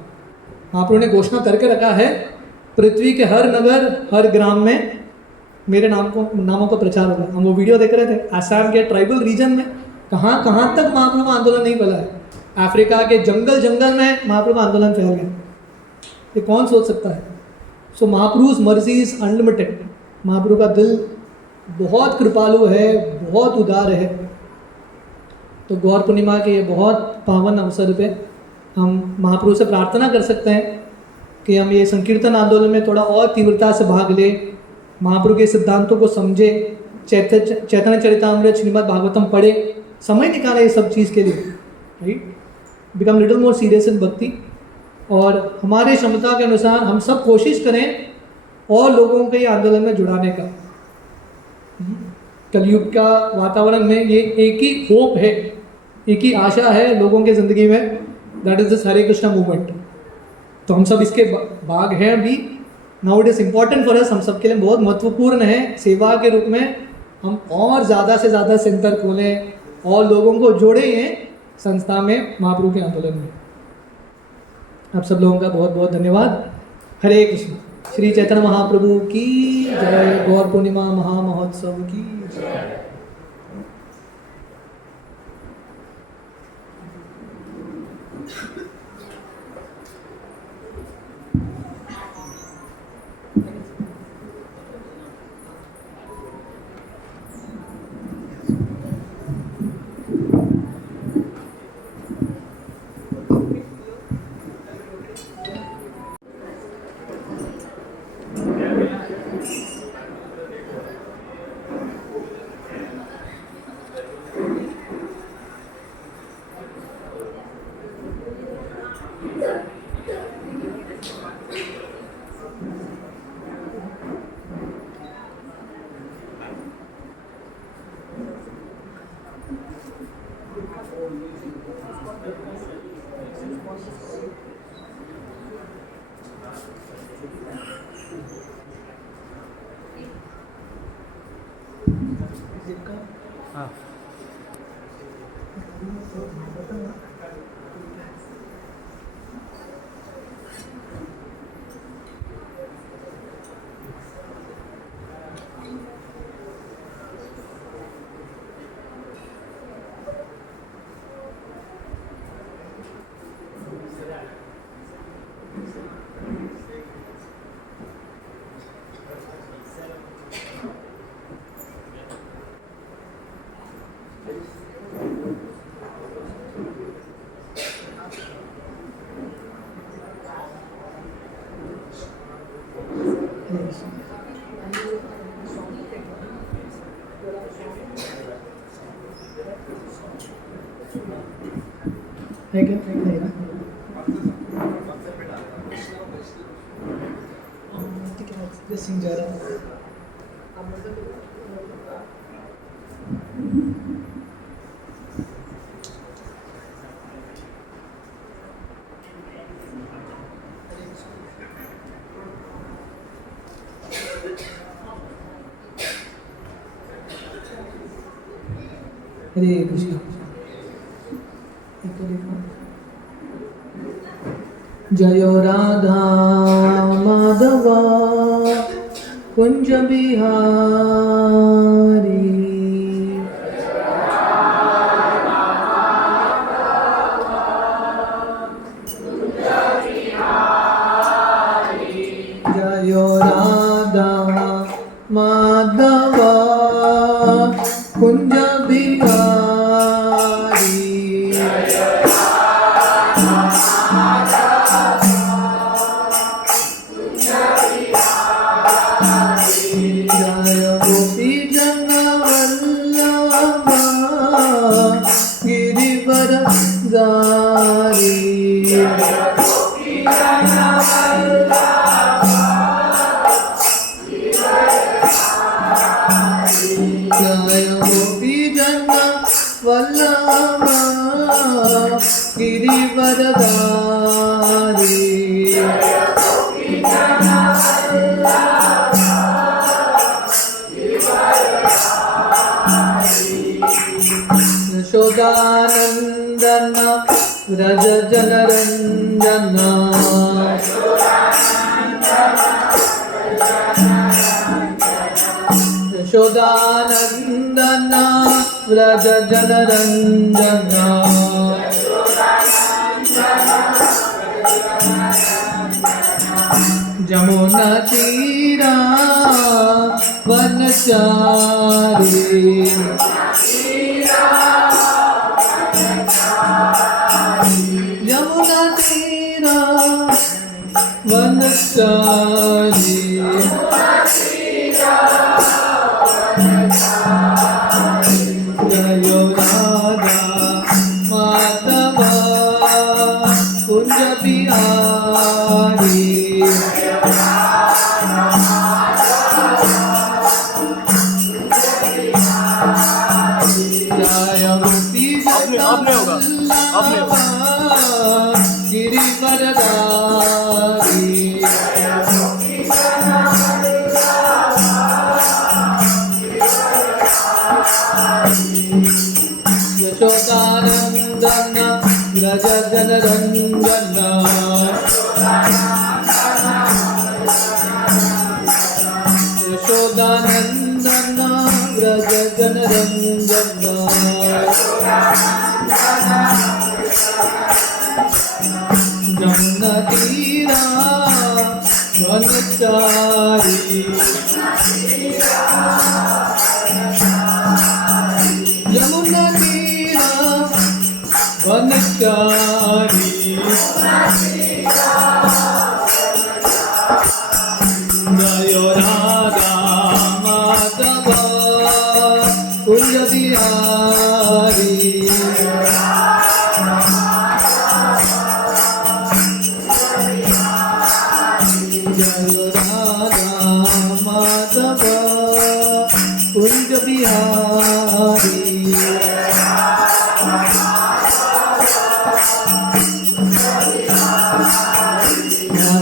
महाप्रभु ने घोषणा करके रखा है, पृथ्वी के हर नगर हर ग्राम में मेरे नामों का प्रचार होगा। हम वो वीडियो देख रहे थे, आसाम के ट्राइबल रीजन में कहाँ कहाँ तक महाप्रभु का आंदोलन नहीं फैला है। अफ्रीका के जंगल जंगल में महाप्रभु का आंदोलन फैल गया। ये कौन सोच सकता है? सो महाप्रभु's मर्जी इज अनलिमिटेड। महाप्रभु का दिल बहुत कृपालु है, बहुत उदार है। तो गौर पूर्णिमा के ये बहुत पावन अवसर पे हम महाप्रभु से प्रार्थना कर सकते हैं कि हम ये संकीर्तन आंदोलन में थोड़ा और तीव्रता से भाग ले, महाप्रभु के सिद्धांतों को समझे, चैतन्य चरितामृत श्रीमद् भागवतम पढ़े, समय निकाले ये सब चीज़ के लिए, right. Become little more serious in भक्ति, और हमारे क्षमता के अनुसार हम सब कोशिश करें और लोगों के ये आंदोलन में जुड़ाने का। कलयुग का वातावरण में ये एक ही होप है, एक ही आशा है लोगों के ज़िंदगी में, that is this Hare Krishna movement. तो हम सब इसके भाग हैं अभी। Now it is important for us, हम सब के लिए बहुत महत्वपूर्ण है सेवा के रूप में हम और ज़्यादा से ज़्यादा सेंटर खोलें और लोगों को जोड़े हैं संस्था में, महाप्रभु के आंदोलन में। आप सब लोगों का बहुत बहुत धन्यवाद। हरे कृष्ण। श्री चैतन्य महाप्रभु की जय। गौर पूर्णिमा महामहोत्सव की जय। हरे कृष्ण। जय राधा माधवा कुंज बिहारी। जय राधा माधवा कुंज बिहारी। जय गोपी जन वल्लभ गिरिवर धारी। जय गोपी जन वल्लभ गिरिवर धारी। यशोदानंदन व्रज जनरंजन यशोदानंदन व्रज जनरंजन जमुना तीरा वनचारी यमुना तीरा वनचारी जयो राधा माधव कुंज बिहारी आपने होगा गिरिवरदारी यशोदानंदन व्रज जनरंजन यशोदानंदन व्रज जनरंजन जमुना तीरा वनचारी यमुना तीरा वनचारी जयो राधा माधव कुंज बिहारी जय राधा माधव कुंज बिहारी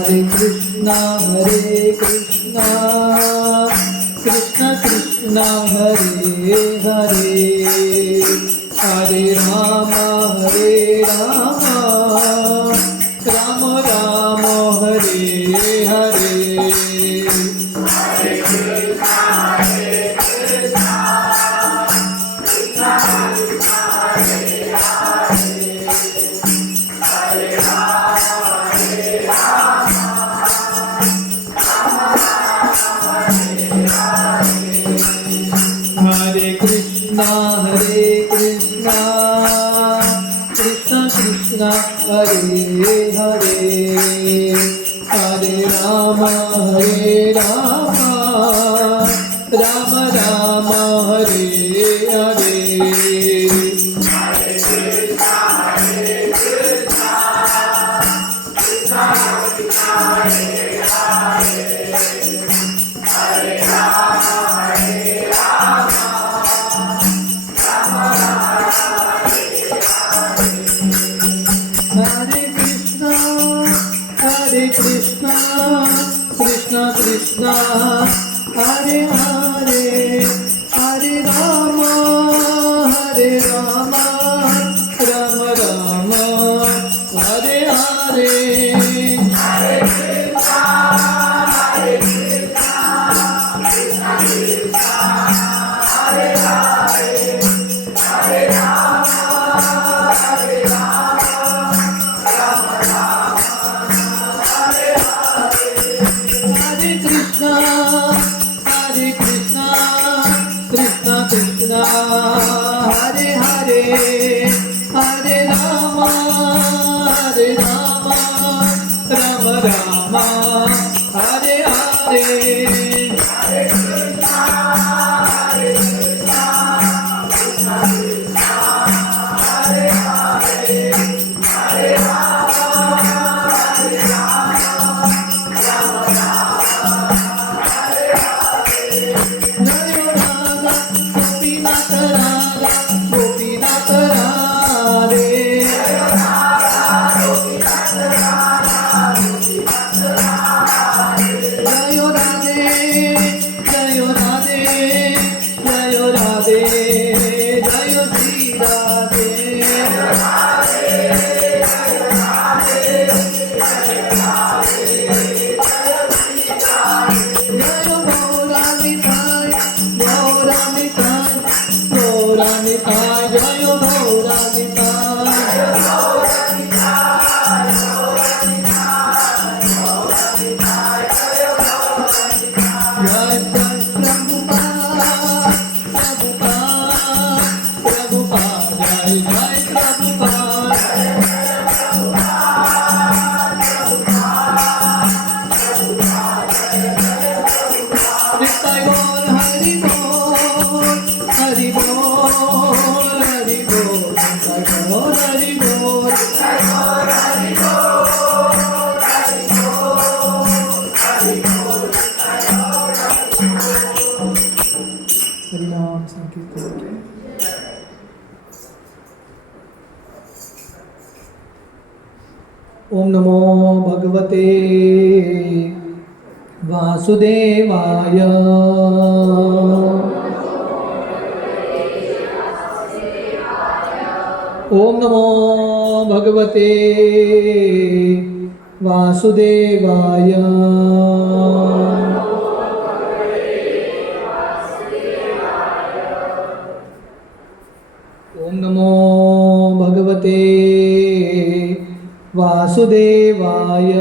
हरे Krishna Krishna Krishna Hare Hare Hare Ram Ram Ram Hare Hare Hare Krishna Krishna Krishna Hare Hare Hare Ram Ram Ram Hare Hare Hare Krishna, Krishna Krishna, Hare Hare, Hare Rama, Rama Rama, Hare Hare. Hare Krishna, Krishna Krishna, Hare Hare, Hare Rama, Hare Krishna, Hare Hari बोल, हरि बोल, हरि नाम संकीर्तन के। ओम नमो भगवते वासुदेवाय। ओम नमो भगवते वासुदेवाय। ओम नमो भगवते वासुदेवाय।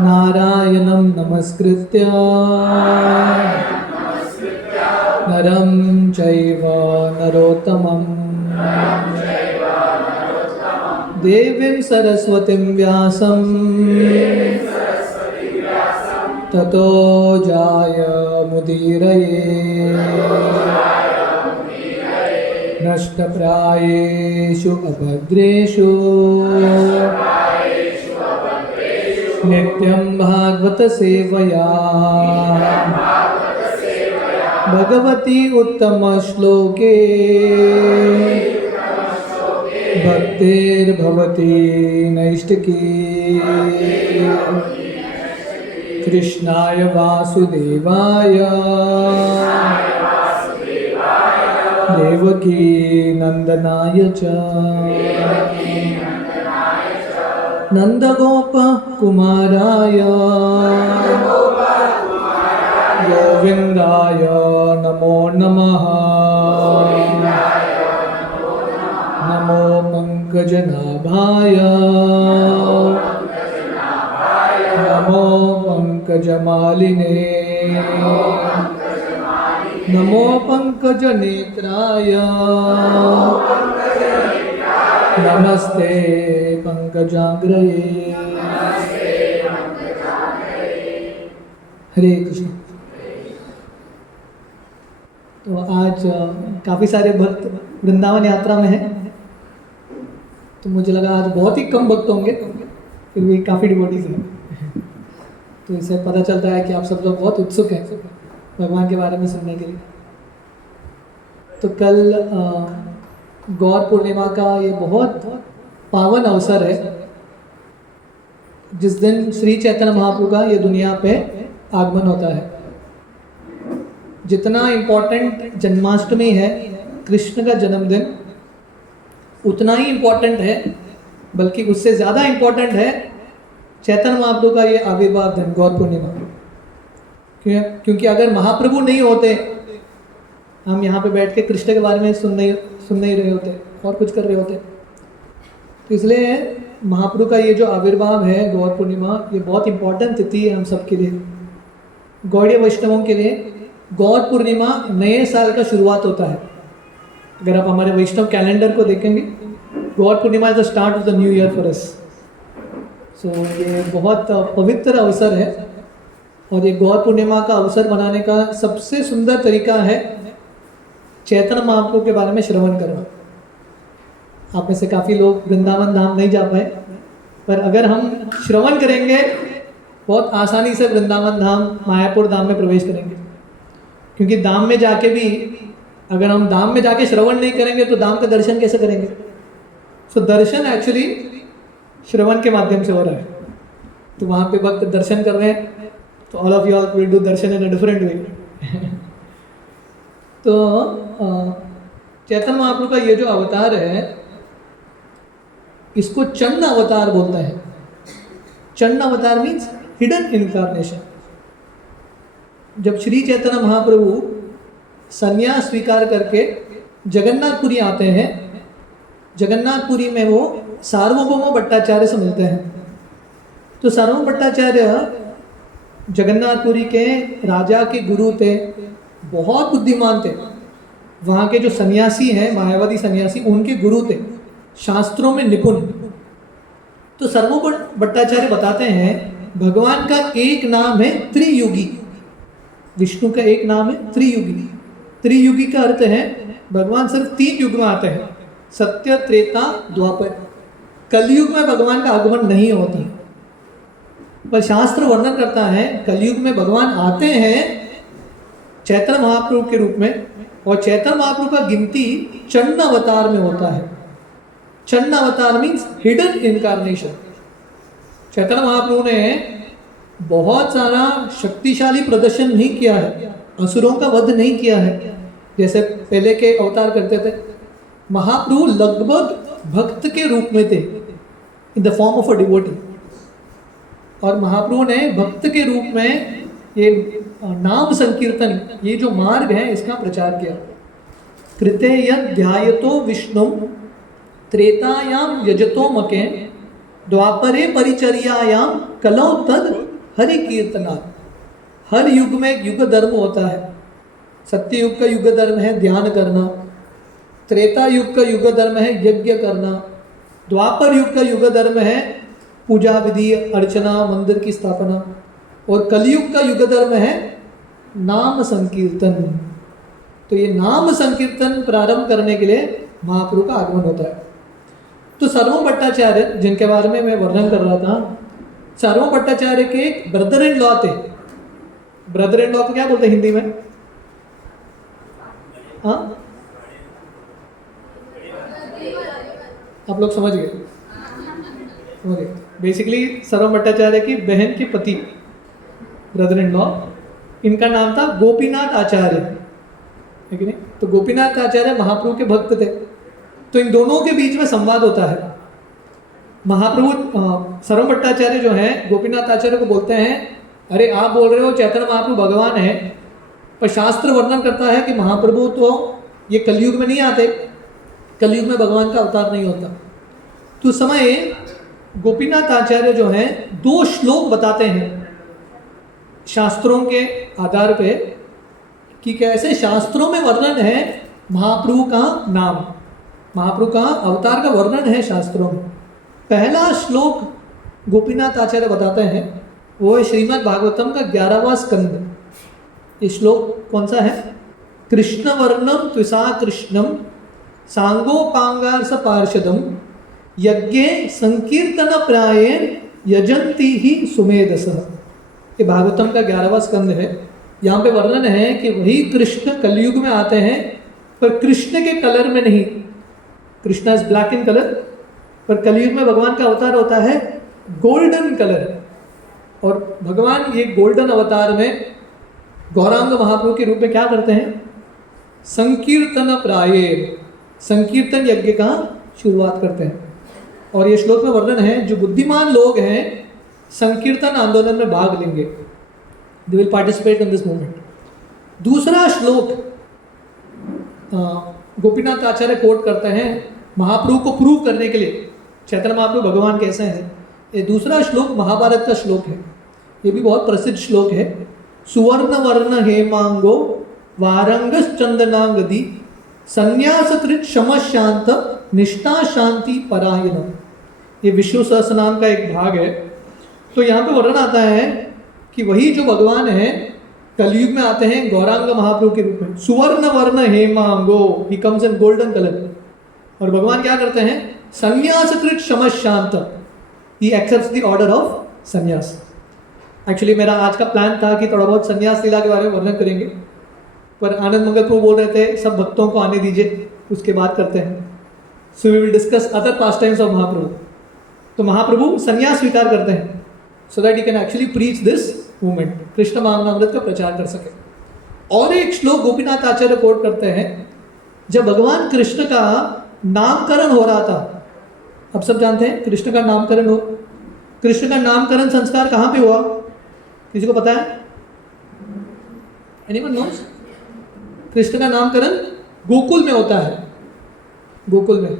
नारायणं नमस्कृत्य नरं चैव नरोत्तमं देवीं सरस्वतीं व्यासं ततो जायमुदीरये। नष्टप्रायेषु अभद्रेषु नित्यं भागवत सेवया भगवती उत्तम श्लोके भक्तिर्भवती नैष्टिकी। कृष्णाय वासुदेवाय देवकी नंदनाय च नंदगोप कुमाराय गोविंदाय नमो नमः। नमो पंकजनाभाय नमो पंकजमालिने नमो पंकजनेत्राय नमस्ते पंकजाग्रये। हरे कृष्ण। तो आज काफ़ी सारे भक्त वृंदावन यात्रा में हैं, तो मुझे लगा आज बहुत ही कम भक्त होंगे, फिर भी काफ़ी डिवोटीज हैं। तो इससे पता चलता है कि आप सब लोग बहुत उत्सुक हैं भगवान के बारे में सुनने के लिए। तो कल गौर पूर्णिमा का ये बहुत पावन अवसर है, जिस दिन श्री चैतन्य महाप्रभु का ये दुनिया पे आगमन होता है। जितना इम्पोर्टेंट जन्माष्टमी है, कृष्ण का जन्मदिन, उतना ही इम्पोर्टेंट है, बल्कि उससे ज़्यादा इम्पोर्टेंट है चैतन्य महाप्रभु का ये आविर्भाव दिन गौर पूर्णिमा। क्योंकि अगर महाप्रभु नहीं होते, हम यहाँ पे बैठ के कृष्ण के बारे में सुन नहीं रहे होते और कुछ कर रहे होते। तो इसलिए महाप्रभु का ये जो आविर्भाव है गौर पूर्णिमा, ये बहुत इम्पोर्टेंट तिथि है हम सब के लिए। गौड़ीय वैष्णवों के लिए गौर पूर्णिमा नए साल का शुरुआत होता है। अगर आप हमारे वैष्णव कैलेंडर को देखेंगे, Gaur Purnima is the start of the new year for us. So ये बहुत पवित्र अवसर है, और ये गौर पूर्णिमा का अवसर बनाने का सबसे सुंदर तरीका है चैतन्य महाप्रभु के बारे में श्रवण करना। आप में से काफ़ी लोग वृंदावन धाम नहीं जा पाए, पर अगर हम श्रवण करेंगे बहुत आसानी से वृंदावन धाम, मायापुर धाम में प्रवेश करेंगे। क्योंकि धाम में जाके भी, अगर हम धाम में जाके श्रवण नहीं करेंगे तो धाम का दर्शन कैसे करेंगे? सो दर्शन एक्चुअली श्रवण के माध्यम से हो रहा है। तो वहाँ पे भक्त दर्शन कर रहे हैं, तो all of you all will do Darshan in a different way. तो चैतन्य महाप्रभु का ये जो अवतार है, इसको चंड अवतार बोलता है। चंड अवतार मीन्स हिडन इनकारनेशन। जब श्री चैतन्य महाप्रभु संन्यास स्वीकार करके जगन्नाथपुरी आते हैं, जगन्नाथपुरी में वो सार्वभौम भट्टाचार्य से मिलते हैं। तो सार्वभौम भट्टाचार्य जगन्नाथपुरी के राजा के गुरु थे, बहुत बुद्धिमान थे। वहाँ के जो सन्यासी हैं, मायावादी सन्यासी, उनके गुरु थे, शास्त्रों में निपुण। तो सार्वभौम भट्टाचार्य बताते हैं भगवान का एक नाम है त्रियुगी। विष्णु का एक नाम है त्रियुगी। त्रियुगी का अर्थ है भगवान सिर्फ 3 युग में आते हैं, सत्य, त्रेता, द्वापर। कलयुग में भगवान का आगमन नहीं होता, पर शास्त्र वर्णन करता है कलयुग में भगवान आते हैं चैतन्य महाप्रभु के रूप में, और चैतन्य महाप्रभु का गिनती चन्न अवतार में होता है। चन्न अवतार means hidden incarnation. Chaitanya Mahaprabhu ने बहुत सारा शक्तिशाली प्रदर्शन नहीं किया है, असुरों का वध नहीं किया है जैसे पहले के अवतार करते थे। महाप्रभु लगभग भक्त के रूप में थे, इन the form of a devotee. और महाप्रभु ने भक्त के रूप में ये नाम संकीर्तन, ये जो मार्ग है, इसका प्रचार किया। कृते यद् ध्यायतो विष्णु त्रेतायाम यजतो मके द्वापरे परिचर्यायाम कलौ तद हरि कीर्तनात्। हर युग में एक युग धर्म होता है। सत्य युग का युग धर्म है ध्यान करना, त्रेता युग का युग धर्म है यज्ञ करना, द्वापर युग का युग धर्म है पूजा विधि, अर्चना, मंदिर की स्थापना, और कलयुग का युग धर्म है नाम संकीर्तन। तो ये नाम संकीर्तन प्रारंभ करने के लिए महाप्रभु का आगमन होता है। तो सर्वम भट्टाचार्य, जिनके बारे में मैं वर्णन कर रहा था, सर्वम भट्टाचार्य के एक ब्रदर इन लॉ थे। ब्रदर इन लॉ को क्या बोलते हैं हिंदी में? हाँ, आप लोग समझ गए? समझ गए। बेसिकली सर्वम भट्टाचार्य की बहन के पति, ब्रदर इन लॉ, इनका नाम था गोपीनाथ आचार्य, है कि नहीं? तो गोपीनाथ आचार्य महाप्रभु के भक्त थे। तो इन दोनों के बीच में संवाद होता है। महाप्रभु सर्वम भट्टाचार्य जो हैं गोपीनाथ आचार्य को बोलते हैं, अरे आप बोल रहे हो चैतन्य महाप्रभु भगवान है, पर शास्त्र वर्णन करता है कि महाप्रभु तो ये कलयुग में नहीं आते, कलयुग में भगवान का अवतार नहीं होता। तो उस समय गोपीनाथ आचार्य जो हैं 2 श्लोक बताते हैं शास्त्रों के आधार पे कि कैसे शास्त्रों में वर्णन है महाप्रभु का नाम, महाप्रभु का अवतार का वर्णन है शास्त्रों में। पहला श्लोक गोपीनाथ आचार्य बताते हैं, वो है श्रीमद् भागवतम का 11वां स्कंद। ये श्लोक कौन सा है? कृष्ण वर्णम त्विषा कृष्णम सांगोपांगार्स पार्षदम यज्ञे संकीर्तन प्रायेण यजंती ही सुमेधसः। ये भागवतम का 11वां स्कंद है। यहाँ पे वर्णन है कि वही कृष्ण कलयुग में आते हैं, पर कृष्ण के कलर में नहीं। Krishna is black in colour, पर कलयुग में भगवान का अवतार होता है गोल्डन कलर। और भगवान ये गोल्डन अवतार में गौरांग महाप्रभु के रूप में क्या करते हैं? संकीर्तन प्रायेण, संकीर्तन यज्ञ का शुरुआत करते हैं। और ये श्लोक में वर्णन है जो बुद्धिमान लोग हैं संकीर्तन आंदोलन में भाग लेंगे, they will participate in this movement. दूसरा श्लोक गोपीनाथ आचार्य कोट करते हैं महाप्रभु को प्रूव करने के लिए, चैतन्य महाप्रभु भगवान कैसे हैं। ये दूसरा श्लोक महाभारत का श्लोक है, ये भी बहुत प्रसिद्ध श्लोक है। सुवर्ण वर्ण हेमांगो वारंगश्चंदनांगदी संन्यासकृत शमशांत निष्ठा शांति परायणम। ये विष्णु सहस्रनाम का एक भाग है। तो यहाँ पे वर्णन आता है कि वही जो भगवान है कलयुग में आते हैं गौरांग महाप्रभु के रूप में। सुवर्ण वर्ण हेमांगो, he comes in golden colour. और भगवान क्या करते हैं? संन्यासकृत शमशांत, he accepts the order of sannyas. Actually मेरा आज का प्लान था कि थोड़ा बहुत संन्यास लीला के बारे में वर्णन करेंगे, पर आनंद मंगल प्रभु बोल रहे थे सब भक्तों को आने दीजिए, उसके बाद करते हैं। So we will discuss other pastimes of Mahaprabhu. तो महाप्रभु संन्यास स्वीकार करते हैं so that he can actually preach this movement, Krishna महामृत का प्रचार कर सके। और एक श्लोक गोपीनाथ आचार्य कोट करते हैं, जब भगवान कृष्ण का नामकरण हो रहा था, अब सब जानते हैं कृष्ण का नामकरण हो, कृष्ण का नामकरण संस्कार कहाँ पे हुआ? किसी को पता है? Anyone nose? कृष्ण का नामकरण गोकुल में होता है, गोकुल में।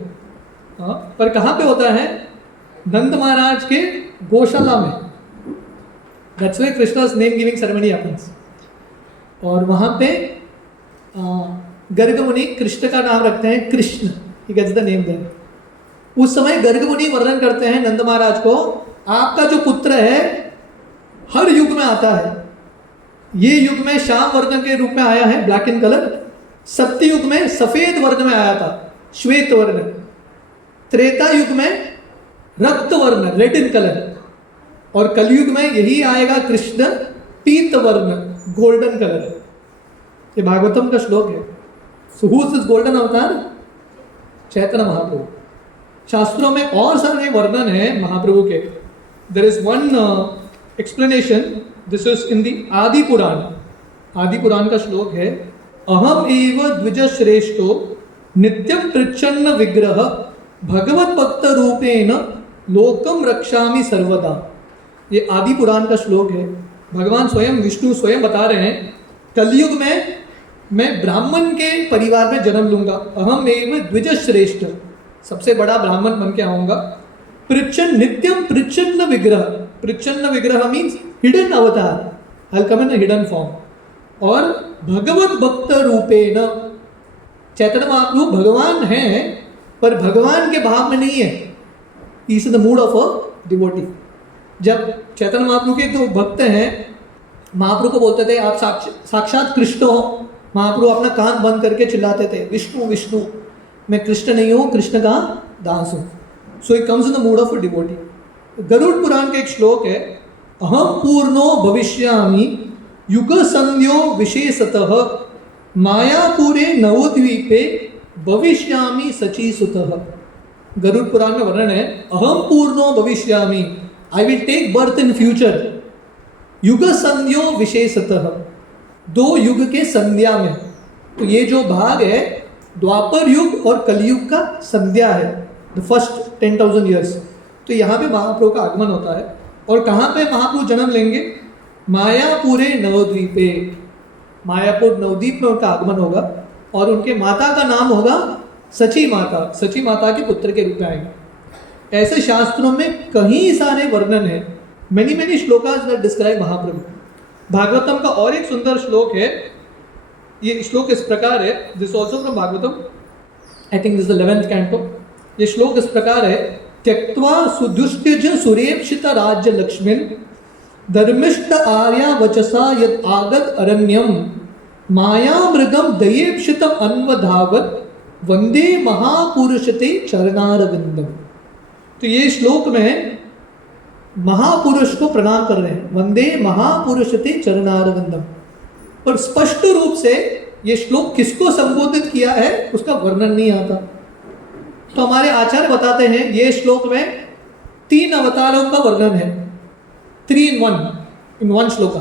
हाँ, पर कहाँ पे होता है? नंद महाराज के गौशाला में। That's why Krishna's name giving ceremony happens. और वहाँ पे गर्ग मुनि कृष्ण का नाम रखते हैं Krishna, he gets the name there. उस समय गर्ग मुनि वर्णन करते हैं नंद महाराज को, आपका जो पुत्र है हर युग में आता है, ये युग में श्याम वर्ण के रूप में आया है, ब्लैक इन कलर। सत्य युग में सफेद वर्ण में आया था, श्वेत वर्ण। त्रेता युग में रक्त वर्ण, रेड इन कलर। और कलयुग में यही आएगा कृष्ण, पीत वर्ण, गोल्डन कलर। ये भागवतम का श्लोक है। So who is this golden अवतार? चैतन्य महाप्रभु। शास्त्रों में और सारे वर्णन है महाप्रभु के। There is one explanation, this is in the Adi Purana. आदि पुराण का श्लोक है, अहम एव द्विज श्रेष्ठो नित्यम प्रच्छन्न विग्रह भगवत भक्त रूपेण लोकम रक्षामि सर्वदा। ये आदि पुराण का श्लोक है। भगवान स्वयं, विष्णु स्वयं बता रहे हैं, कलयुग में मैं ब्राह्मण के परिवार में जन्म लूंगा। अहम एव द्विज श्रेष्ठ, सबसे बड़ा ब्राह्मण बन के आऊंगा। प्रच्छन्न, नित्यम प्रच्छन्न विग्रह। प्रच्छन्न विग्रह मीन्स हिडन अवतार, I will come in hidden form. और भगवत भक्त रूपेण, चैतन्य महाप्रभु भगवान हैं पर भगवान के भाव में नहीं है। इस the mood of a devotee. जब चैतन्य महाप्रभु के दो भक्त हैं, महाप्रभु को बोलते थे आप साक्षात कृष्ण हो, महाप्रभु अपना कान बंद करके चिल्लाते थे, विष्णु विष्णु, मैं कृष्ण नहीं हूँ, कृष्ण का दास हूँ। So it comes in the mood of a devotee. Garuda Purana का एक श्लोक है, अहम पूर्णो भविष्यामि युग संध्यो विशेषतः मायापुरे नवद्वीपे भविष्यामि सचीसुतः। गरुड़ पुराण में वर्णन है, अहम पूर्णो भविष्यामि, I will take birth in future. युग संध्यो विशेषतः, दो युग के संध्या में। तो ये जो भाग है द्वापर युग और कलयुग का संध्या है, द फर्स्ट 10,000 ईयर्स। तो यहाँ पे महाप्रभु का आगमन होता है। और कहाँ पे महाप्रभु जन्म लेंगे? मायापुरे नवद्वीपे। मायापुर नवद्वीप में उनका आगमन होगा और उनके माता का नाम होगा सची माता। सची माता के पुत्र के रूप में आएंगे। ऐसे शास्त्रों में कई सारे वर्णन है, many many shlokas that describe Mahaprabhu. Bhagavatam का और एक सुंदर श्लोक है, ये श्लोक इस प्रकार है, this also from Bhagavatam, I think this 11th canto. ये श्लोक इस प्रकार है, त्यक्त्वा सुदुष्टिज सुरेक्षित राज्य लक्ष्मीन धर्मिष्ठ आर्या वचसा यद आगत अरण्यम माया मृगम दयेक्षितम अन्वधावत वंदे महापुरुषते चरणारविंदम। तो ये श्लोक में महापुरुष को प्रणाम कर रहे हैं, वंदे महापुरुषते चरणारविंदम। पर स्पष्ट रूप से ये श्लोक किसको संबोधित किया है उसका वर्णन नहीं आता। तो हमारे आचार्य बताते हैं ये श्लोक में 3 अवतारों का वर्णन है, 3 in one श्लोका।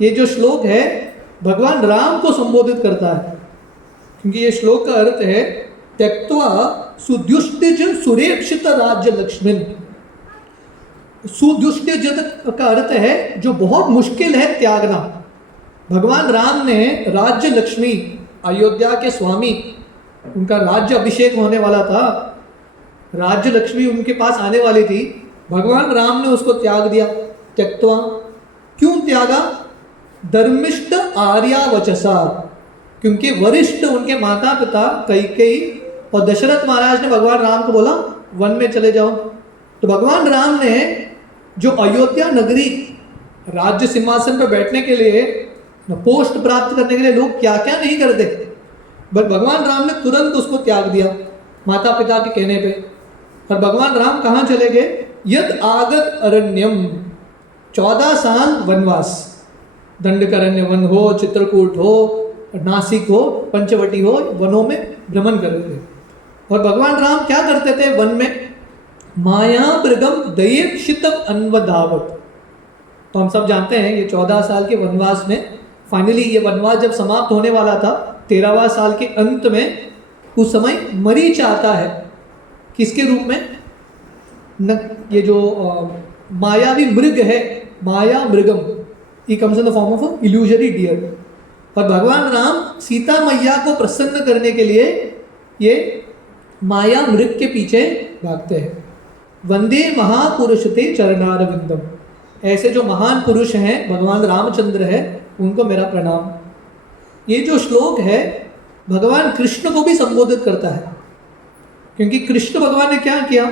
ये जो श्लोक है भगवान राम को संबोधित करता है, क्योंकि ये श्लोक का अर्थ है त्यक्त्वा सुद्युष्टिज सुरेक्षित राज्य लक्ष्मीन। सुद्युष्टिज का अर्थ है जो बहुत मुश्किल है त्यागना। भगवान राम ने राज्य लक्ष्मी, अयोध्या के स्वामी, उनका राज्य अभिषेक होने वाला था, राज्य लक्ष्मी उनके पास आने वाली थी, भगवान राम ने उसको त्याग दिया। त्यक्त्वा, क्यों त्यागा? धर्मिष्ठ आर्या वचसा, क्योंकि वरिष्ठ उनके माता पिता कैकेयी और दशरथ महाराज ने भगवान राम को बोला वन में चले जाओ। तो भगवान राम ने जो अयोध्या नगरी राज्य सिंहासन पर बैठने के लिए, पोस्ट प्राप्त करने के लिए लोग क्या क्या नहीं करते, बट भगवान राम ने तुरंत उसको त्याग दिया माता पिता के कहने पे। और भगवान राम कहाँ चले गए? यद आगत अरण्यम, 14 साल वनवास, दंडकारण्य वन हो, चित्रकूट हो, नासिक हो, पंचवटी हो, वनों में भ्रमण कर रहे थे। और भगवान राम क्या करते थे वन में? माया मृगम दयेक्षितम अन्वधावत। तो हम सब जानते हैं ये 14 साल के वनवास में फाइनली ये वनवास जब समाप्त होने वाला था, 13वां साल के अंत में, उस समय मरीच आता है किसके रूप में? ये जो मायावी मृग है, माया मृगम, he comes in the form of illusory deer. और भगवान राम सीता मैया को प्रसन्न करने के लिए ये माया मृग के पीछे भागते हैं। वंदे महापुरुषते चरणारविंदम। ऐसे जो महान पुरुष हैं भगवान रामचंद्र है, उनको मेरा प्रणाम। ये जो श्लोक है भगवान कृष्ण को भी संबोधित करता है, क्योंकि कृष्ण भगवान ने क्या किया?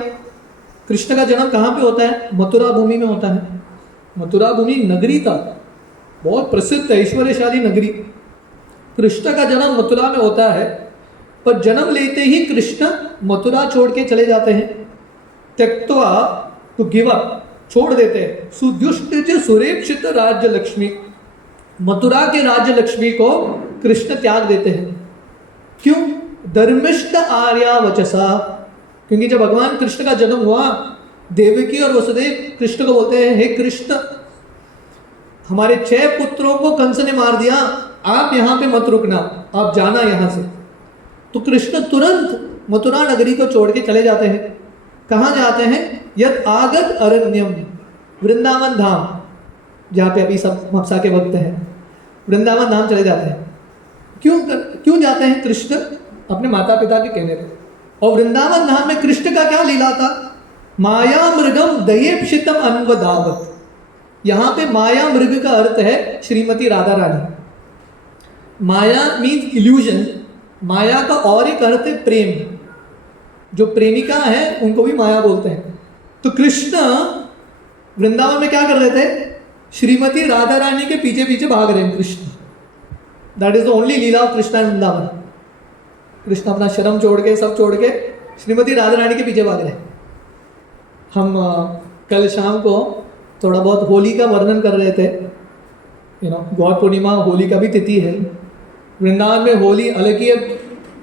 कृष्ण का जन्म कहाँ पे होता है? मथुरा भूमि में होता है। मथुरा भूमि नगरी था, बहुत प्रसिद्ध ऐश्वर्यशाली नगरी। कृष्ण का जन्म मथुरा में होता है, पर जन्म लेते ही कृष्ण मथुरा छोड़ के चले जाते हैं। त्यक्त्वा टू गिव अप, छोड़ देते हैं। सुदुष्टिज सुरेक्षित राज्य लक्ष्मी, मथुरा के राज्य लक्ष्मी को कृष्ण त्याग देते हैं। क्यों? धर्मिष्ठ आर्या वचसा, क्योंकि जब भगवान कृष्ण का जन्म हुआ, देवकी और वसुदेव कृष्ण को बोलते हैं, हे कृष्ण, हमारे 6 पुत्रों को कंस ने मार दिया, आप यहाँ पे मत रुकना, आप जाना यहाँ से। तो कृष्ण तुरंत मथुरा नगरी को छोड़ के चले जाते हैं। कहाँ जाते हैं? यद आगत अरण्यम, वृंदावन धाम, जहाँ पे अभी सब मप्सा के भक्त हैं, वृंदावन धाम चले जाते हैं। क्यों जाते हैं कृष्ण? अपने माता पिता के कहने पर। और वृंदावन धाम में कृष्ण का क्या लीला था? माया मृगम दयेप्सितम अन्वदावत। यहाँ पे माया मृग का अर्थ है श्रीमती राधा रानी। माया मीन्स इल्यूजन। माया का और एक अर्थ है प्रेम। जो प्रेमिका है उनको भी माया बोलते हैं। तो कृष्ण वृंदावन में क्या कर रहे थे? श्रीमती राधा रानी के पीछे पीछे भाग रहे हैं Krishna. That is the only leela of Krishna in Vrindavan. Krishna अपना शर्म छोड़ के, सब छोड़ के श्रीमती राधा रानी के पीछे भाग रहे हैं। हम कल शाम को थोड़ा बहुत होली का वर्णन कर रहे थे। गौर पूर्णिमा होली का भी तिथि है। वृंदावन में होली अलग ही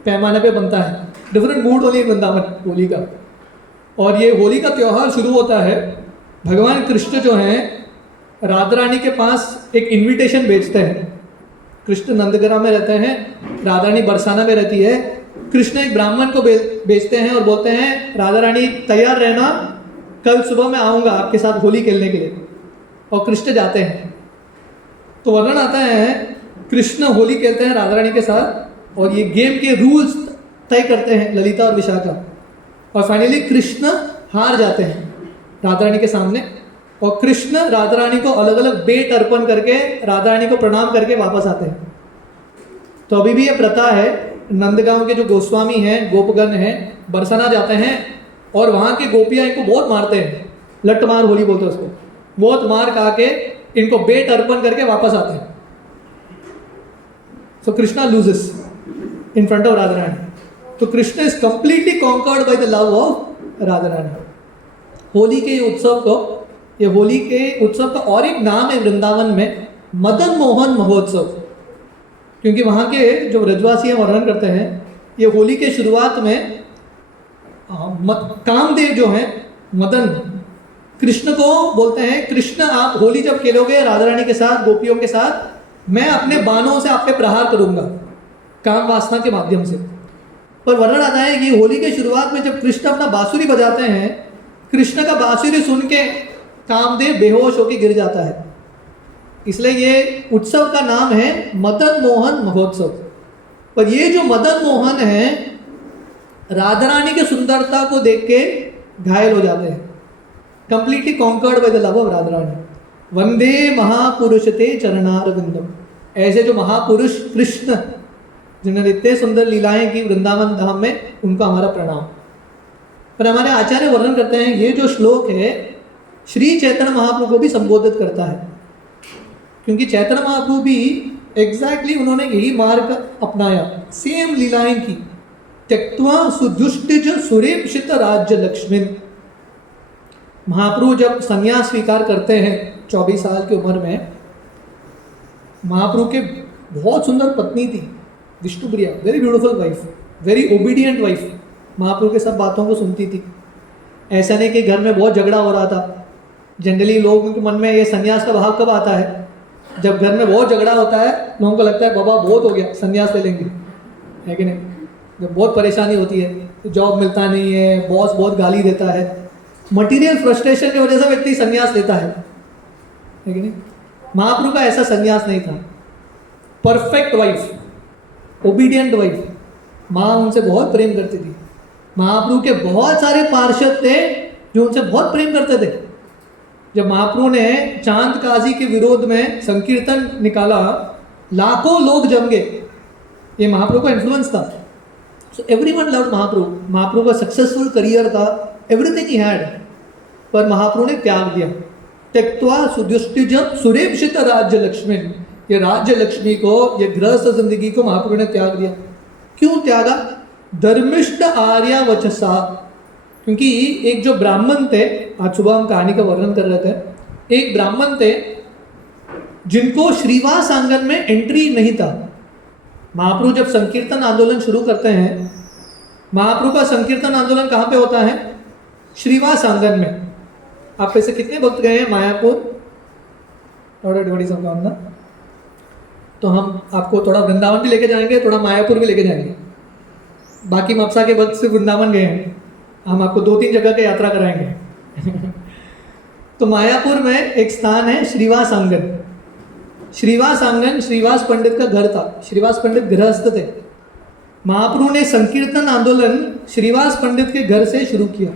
पैमाने पे बनता है। डिफरेंट मूड होली वृंदावन होली का। और ये होली का त्यौहार शुरू होता है, भगवान कृष्ण जो हैं राधा रानी के पास एक इनविटेशन भेजते हैं। कृष्ण नंदग्राम में रहते हैं, राधा रानी बरसाना में रहती है। कृष्ण एक ब्राह्मण को भेजते हैं और बोलते हैं, राधा रानी तैयार रहना, कल सुबह मैं आऊँगा आपके साथ होली खेलने के लिए। और कृष्ण जाते हैं। तो वर्णन आता है, कृष्ण होली खेलते हैं राधा रानी के साथ और ये गेम के रूल्स तय करते हैं ललिता और विशाखा। और फाइनली कृष्ण हार जाते हैं राधा रानी के सामने। और कृष्ण राधा रानी को अलग अलग बेट अर्पण करके राधा रानी को प्रणाम करके वापस आते हैं। तो अभी भी ये प्रथा है, नंदगांव के जो गोस्वामी हैं, गोपगण हैं, बरसाना जाते हैं और वहाँ की गोपियाँ इनको बहुत मारते हैं। लट मार होली बोलते हैं उसको। बहुत मार खा के इनको बेट अर्पण करके वापस आते हैं। So Krishna loses in front of Radha Rani. तो Krishna is completely conquered by the love of Radha Rani. Holi के उत्सव को, ये होली के उत्सव का और एक नाम है वृंदावन में, मदन मोहन महोत्सव। क्योंकि वहाँ के जो ब्रजवासी वर्णन करते हैं, ये होली के शुरुआत में कामदेव जो हैं मदन, कृष्ण को बोलते हैं, कृष्ण आप होली जब खेलोगे राधा रानी के साथ, गोपियों के साथ, मैं अपने बाणों से आप पे प्रहार करूंगा काम वासना के माध्यम से। पर वर्णन आता है कि होली के शुरुआत में जब कृष्ण अपना बांसुरी बजाते हैं, कृष्ण का बांसुरी सुन के कामदेव बेहोश होकर गिर जाता है। इसलिए ये उत्सव का नाम है मदन मोहन महोत्सव। पर ये जो मदन मोहन है, राधा रानी की सुंदरता को देख के घायल हो जाते हैं, completely conquered by the love of Radha Rani. वंदे महापुरुष ते चरणारविंदम। ऐसे जो महापुरुष कृष्ण जिन्होंने इतने सुंदर लीलाएं की वृंदावन धाम में, उनका हमारा प्रणाम। पर हमारे आचार्य वर्णन करते हैं, ये जो श्लोक है श्री चैतन्य महाप्रभु को भी संबोधित करता है। क्योंकि चैतन्य महाप्रभु भी एग्जैक्टली उन्होंने यही मार्ग अपनाया, सेम लीलाएं की। त्यक्त्वा सुदुष्टिज सुरेप्सित राज्य लक्ष्मिन। महाप्रभु जब संन्यास स्वीकार करते हैं 24 साल की उम्र में, महाप्रभु के बहुत सुंदर पत्नी थी Vishnupriya, very beautiful wife, very obedient wife. Mahaprabhu के सब बातों को सुनती थी। ऐसा नहीं कि घर में बहुत झगड़ा हो रहा था। जनरली लोगों के मन में ये संन्यास का भाव कब आता है? जब घर में बहुत झगड़ा होता है, लोगों को लगता है बाबा बहुत हो गया, संन्यास ले लेंगे, है कि नहीं? जब बहुत परेशानी होती है, तो जॉब मिलता नहीं है, बॉस बहुत गाली देता है, मटीरियल फ्रस्ट्रेशन की वजह से व्यक्ति संन्यास लेता है कि नहीं? महाप्रभु का ऐसा संन्यास नहीं था। परफेक्ट वाइफ, ओबीडियंट वाइफ, माँ उनसे बहुत प्रेम करती थी। महाप्रभु के बहुत सारे पार्षद थे जो उनसे बहुत प्रेम करते थे। जब महाप्रभु ने चांद काजी के विरोध में संकीर्तन निकाला, लाखों लोग जम गए। ये महाप्रभु का इन्फ्लुएंस था। सो एवरीवन लव्ड महाप्रभु। महाप्रभु का सक्सेसफुल करियर था, एवरीथिंग ही हैड। पर महाप्रभु ने त्याग दिया। त्यक्त्वा सुदुष्टिज सुरेक्षित राज्य लक्ष्मी, ये राज्य लक्ष्मी को, ये गृहस्थ जिंदगी को महाप्रभु ने त्याग दिया। क्यों त्यागा? धर्मिष्ठ आर्या वचसा, क्योंकि एक जो ब्राह्मण थे, आज सुबह हम कहानी का वर्णन कर रहे थे, एक ब्राह्मण थे जिनको श्रीवास आंगन में एंट्री नहीं था। महाप्रभु जब संकीर्तन आंदोलन शुरू करते हैं, महाप्रभु का संकीर्तन आंदोलन कहाँ पे होता है? श्रीवास आंगन में। आप में से कितने भक्त गए हैं मायापुर? थोड़ी संभावना, तो हम आपको थोड़ा वृंदावन भी लेके जाएंगे, थोड़ा मायापुर भी लेके जाएंगे। बाकी मपसा के भक्त से वृंदावन गए हैं, हम आपको 2-3 जगह की यात्रा कराएंगे। तो मायापुर में एक स्थान है श्रीवास आंगन। श्रीवास आंगन श्रीवास पंडित का घर था। श्रीवास पंडित गृहस्थ थे। महाप्रभु ने संकीर्तन आंदोलन श्रीवास पंडित के घर से शुरू किया।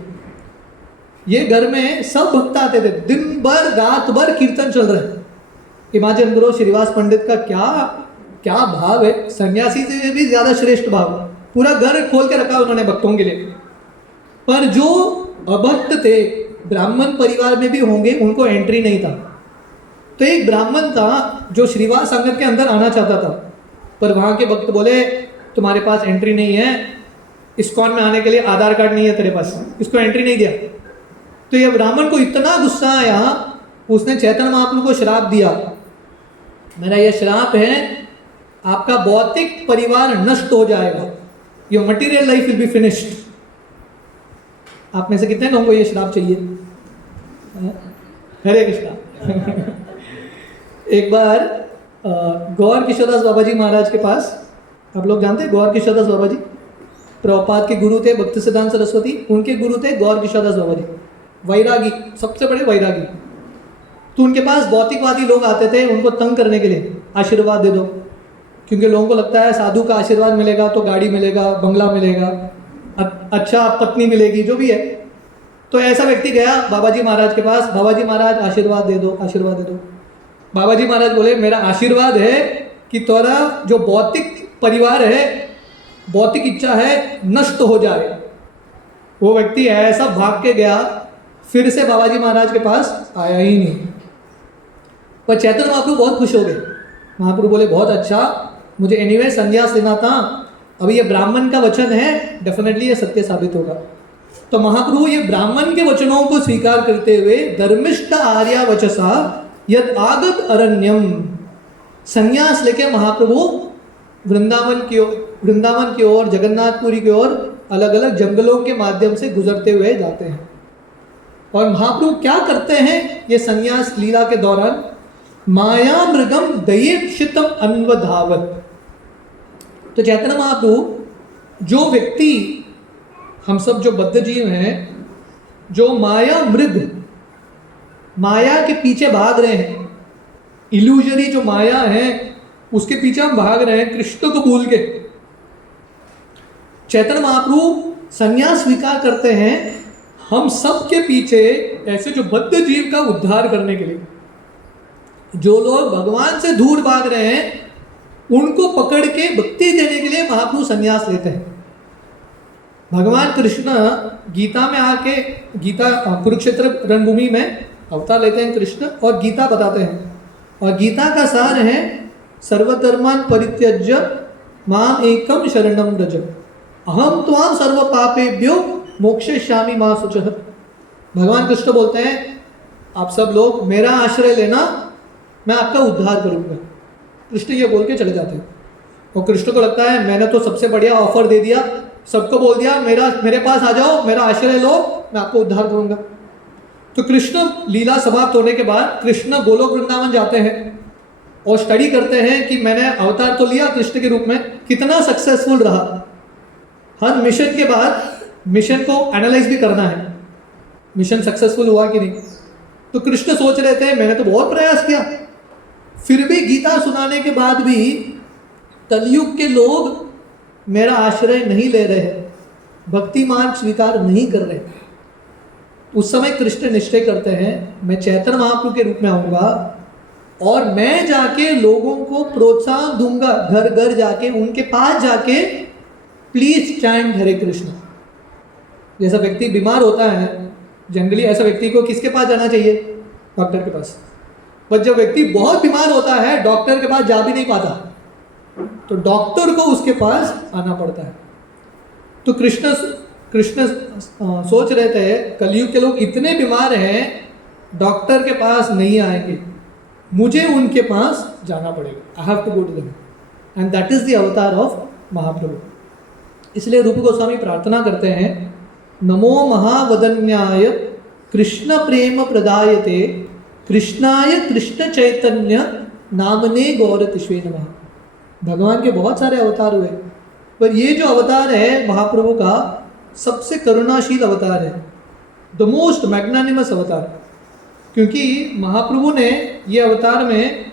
ये घर में सब भक्त आते थे, दिन भर रात भर कीर्तन चल रहे। इमेजिन करो श्रीवास पंडित का क्या भाव है, सन्यासी से भी ज्यादा श्रेष्ठ भाव। पूरा घर खोल के रखा उन्होंने भक्तों के लिए। पर जो अभक्त थे, ब्राह्मण परिवार में भी होंगे, उनको एंट्री नहीं था। तो एक ब्राह्मण था जो श्रीवास आंगन के अंदर आना चाहता था, पर वहाँ के भक्त बोले तुम्हारे पास एंट्री नहीं है, इस्कॉन में आने के लिए आधार कार्ड नहीं है तेरे पास, इसको एंट्री नहीं दिया। तो ये ब्राह्मण को इतना गुस्सा आया, उसने चैतन्य महाप्रभु को श्राप दिया, मेरा यह श्राप है, आपका भौतिक परिवार नष्ट हो जाएगा, your material life will be finished. आप में से कितने लोगों को ये श्राप चाहिए? हरे कृष्णा। एक बार गौर किशोरदास बाबा जी महाराज के पास, आप लोग जानते हैं गौर किशोरदास बाबा जी प्रभुपाद के गुरु थे, भक्ति सिद्धांत सरस्वती, उनके गुरु थे गौर किशोरदास बाबा जी, वैरागी, सबसे बड़े वैरागी। तो उनके पास भौतिकवादी लोग आते थे उनको तंग करने के लिए, आशीर्वाद दे दो, क्योंकि लोगों को लगता है साधु का आशीर्वाद मिलेगा तो गाड़ी मिलेगा, बंगला मिलेगा, अच्छा पत्नी मिलेगी, जो भी है। तो ऐसा व्यक्ति गया बाबा जी महाराज के पास, बाबा जी महाराज आशीर्वाद दे दो, आशीर्वाद दे दो। बाबा जी महाराज बोले मेरा आशीर्वाद है कि तोरा जो भौतिक परिवार है, भौतिक इच्छा है, नष्ट हो जाए। वो व्यक्ति ऐसा भाग के गया, फिर से बाबा जी महाराज के पास आया ही नहीं। पर चैतन्य महाप्रभु बहुत खुश हो गए। महाप्रभु बोले बहुत अच्छा, मुझे एनीवे संन्यास लेना था, अभी ये ब्राह्मण का वचन है, डेफिनेटली ये सत्य साबित होगा। तो महाप्रभु ये ब्राह्मण के वचनों को स्वीकार करते हुए धर्मिष्ठ आर्या वचसा यद आगत अरण्यम, संन्यास लेके महाप्रभु वृंदावन की ओर, जगन्नाथपुरी की ओर अलग अलग जंगलों के माध्यम से गुजरते हुए जाते हैं। और महाप्रभु क्या करते हैं ये संन्यास लीला के दौरान? माया मृगम दयेक्षितम अन्वधावत। तो चैतन्य महाप्रभु, जो व्यक्ति, हम सब जो बद्ध जीव हैं, जो माया मृग, माया के पीछे भाग रहे हैं, इल्यूजरी जो माया है उसके पीछे हम भाग रहे हैं कृष्ण को भूल के। चैतन्य महाप्रभु संन्यास स्वीकार करते हैं हम सब के पीछे, ऐसे जो बद्ध जीव का उद्धार करने के लिए। जो लोग भगवान से दूर भाग रहे हैं उनको पकड़ के भक्ति देने के लिए महाप्रभु संन्यास लेते हैं। भगवान कृष्ण गीता में आके, गीता कुरुक्षेत्र रणभूमि में अवतार लेते हैं कृष्ण, और गीता बताते हैं। और गीता का सार है सर्वधर्मान परित्यज्य माम एकम शरणम व्रज, अहम त्वाम सर्व पापेभ्यो मोक्षयिष्यामि मा शुचः। भगवान कृष्ण बोलते हैं आप सब लोग मेरा आश्रय लेना, मैं आपका उद्धार करूंगा। कृष्ण ये बोल के चले जाते हैं। और कृष्ण को लगता है मैंने तो सबसे बढ़िया ऑफर दे दिया, सबको बोल दिया मेरे पास आ जाओ, मेरा आश्रय लो, मैं आपको उद्धार करूंगा। तो कृष्ण लीला समाप्त होने के बाद कृष्ण गोलोक वृंदावन जाते हैं और स्टडी करते हैं कि मैंने अवतार तो लिया कृष्ण के रूप में, कितना सक्सेसफुल रहा। हर मिशन के बाद मिशन को एनालाइज भी करना है, मिशन सक्सेसफुल हुआ कि नहीं। तो कृष्ण सोच रहे थे मैंने तो बहुत प्रयास किया, फिर भी गीता सुनाने के बाद भी कलयुग के लोग मेरा आश्रय नहीं ले रहे हैं, भक्ति मार्ग स्वीकार नहीं कर रहे। उस समय कृष्ण निश्चय करते हैं मैं चैतन्य महाप्रभु के रूप में आऊँगा और मैं जाके लोगों को प्रोत्साहन दूंगा, घर घर जाके उनके पास जाके प्लीज चैंट हरे कृष्ण। जैसा व्यक्ति बीमार होता है जनरली, ऐसा व्यक्ति को किसके पास जाना चाहिए? डॉक्टर के पास। पर जब व्यक्ति बहुत बीमार होता है डॉक्टर के पास जा भी नहीं पाता, तो डॉक्टर को उसके पास आना पड़ता है। तो कृष्ण कृष्ण सोच रहे थे कलयुग के लोग इतने बीमार हैं डॉक्टर के पास नहीं आएंगे, मुझे उनके पास जाना पड़ेगा। I have to go to them and that is the avatar of Mahaprabhu. इसलिए रूप गोस्वामी प्रार्थना करते हैं, नमो महावदन्याय कृष्ण प्रेम प्रदायते कृष्णाय कृष्ण चैतन्य नामने गौरतिष्वे नमः। भगवान के बहुत सारे अवतार हुए, पर ये जो अवतार है महाप्रभु का सबसे करुणाशील अवतार है, द मोस्ट मैग्नानिमस अवतार। क्योंकि महाप्रभु ने ये अवतार में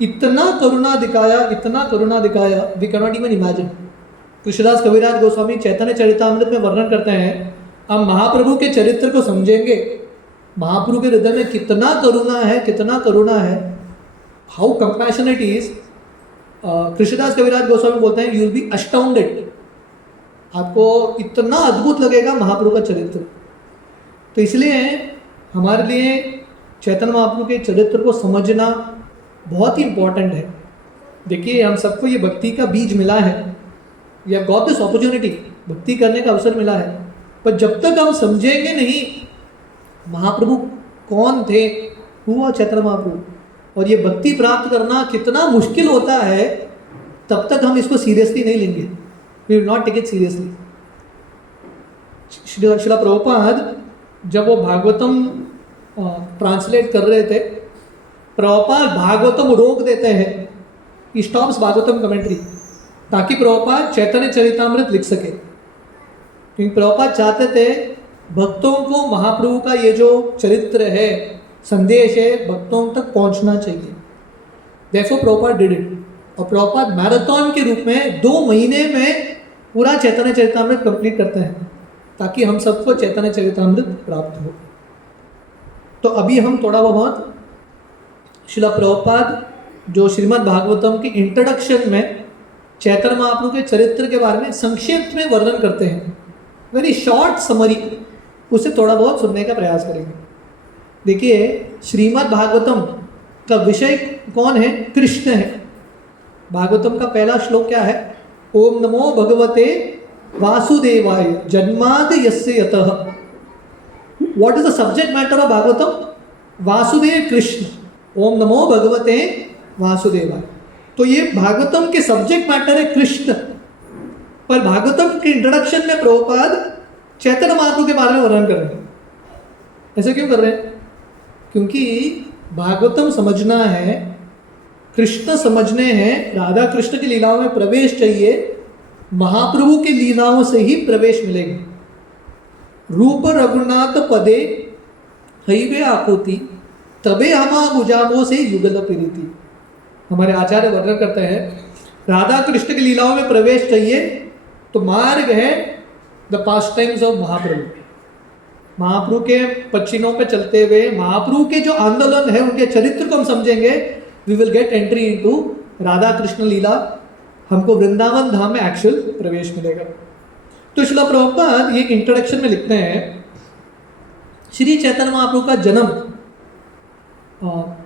इतना करुणा दिखाया we can not even imagine. Krishnadas Kaviraj Goswami Chaitanya Charitamrita में वर्णन करते हैं, आप महाप्रभु के चरित्र को समझेंगे, महाप्रभु के हृदय में कितना करुणा है, how compassionate is. Krishnadas Kaviraj Goswami बोलते हैं, यू विल बी अस्टाउंडेड, आपको इतना अद्भुत लगेगा महाप्रभु का चरित्र। तो इसलिए हमारे लिए चैतन्य महाप्रभु के चरित्र को समझना बहुत ही इम्पोर्टेंट है। देखिए हम सबको ये भक्ति का बीज मिला है, या गॉट दिस अपॉर्चुनिटी, भक्ति करने का अवसर मिला है, पर जब तक हम समझेंगे नहीं महाप्रभु कौन थे, हुआ चैतन्य महाप्रभु, और ये भक्ति प्राप्त करना कितना मुश्किल होता है, तब तक हम इसको सीरियसली नहीं लेंगे, we will not take it seriously. Srila Prabhupada जब वो भागवतम ट्रांसलेट कर रहे थे, प्रभुपाद भागवतम रोक देते हैं, ही स्टॉप्स भागवतम कमेंट्री, ताकि प्रभुपाद चैतन्य चरितामृत लिख सके। क्योंकि प्रभुपाद चाहते थे भक्तों को महाप्रभु का ये जो चरित्र है, संदेश है, भक्तों तक पहुंचना चाहिए। Therefore प्रभुपाद डिड इट, और प्रभुपाद मैराथन के रूप में 2 महीने में पूरा चैतन्य चरितामृत कंप्लीट करते हैं, ताकि हम सबको चैतन्य चरितामृत प्राप्त हो। तो अभी हम थोड़ा बहुत श्रीला प्रभुपाद जो श्रीमद् भागवतम के इंट्रोडक्शन में चैतन्य महाप्रभु के चरित्र के बारे में संक्षेप में वर्णन करते हैं, वेरी शॉर्ट समरी, उसे थोड़ा बहुत सुनने का प्रयास करेंगे। देखिए श्रीमद् भागवतम का विषय कौन है? कृष्ण है। भागवतम का पहला श्लोक क्या है? ओम नमो भगवते वासुदेवाय जन्माद यस्य यतः। What is the subject matter of Bhagavatam? Vasudeva Krishna. ओम नमो भगवते वासुदेवाय। तो ये भागवतम के सब्जेक्ट मैटर है कृष्ण, पर भागवतम के इंट्रोडक्शन में प्रभुपाद चैतन्य महाप्रभु के बारे में वर्णन कर रहे हैं। ऐसे क्यों कर रहे हैं? क्योंकि भागवतम समझना है, कृष्ण समझने हैं, राधा कृष्ण की लीलाओं में प्रवेश चाहिए, महाप्रभु की लीलाओं से ही प्रवेश मिलेगा। रूप रघुनाथ पदे हईवे आकुति तबे हमा बुझामो से युगल प्रीति। हमारे आचार्य वर्णन करते हैं राधा कृष्ण की लीलाओं में प्रवेश चाहिए तो मार्ग है द पास्ट टाइम्स ऑफ महाप्रभु। महाप्रभु के पच्चीनों पे चलते हुए महाप्रभु के जो आंदोलन है उनके चरित्र को हम समझेंगे, we will get entry into Radha Krishna leela, हमको वृंदावन धाम में एक्चुअल प्रवेश मिलेगा। तो श्रील प्रभुपाद ये इंट्रोडक्शन में लिखते हैं, श्री चैतन्य महाप्रभु का जन्म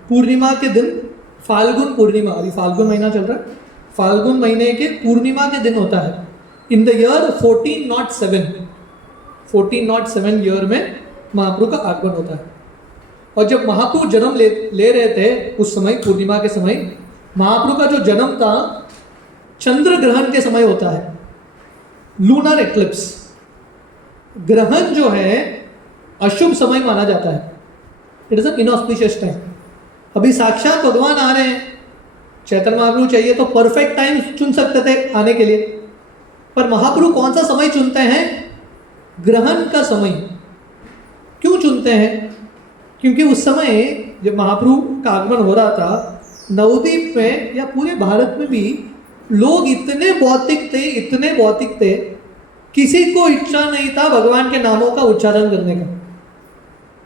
पूर्णिमा के दिन, फाल्गुन पूर्णिमा, अभी फाल्गुन महीना चल रहा है, फाल्गुन महीने के पूर्णिमा के दिन होता है, इन द ईयर 1407 ईयर में महाप्रभु का आगमन होता है। और जब महाप्रभु जन्म ले रहे थे उस समय, पूर्णिमा के समय, महाप्रभु का जो जन्म था चंद्र ग्रहण के समय होता है, लूनर एक्लिप्स। ग्रहण जो है अशुभ समय माना जाता है, it is an inauspicious time. अभी साक्षात भगवान आ रहे हैं, चैतन्य महाप्रभु चाहिए तो परफेक्ट टाइम चुन सकते थे आने के लिए, पर महाप्रभु कौन सा समय चुनते हैं? ग्रहण का समय। क्यों चुनते हैं? क्योंकि उस समय जब महाप्रभु का आगमन हो रहा था, नवद्वीप में या पूरे भारत में भी लोग इतने भौतिक थे, किसी को इच्छा नहीं था भगवान के नामों का उच्चारण करने का।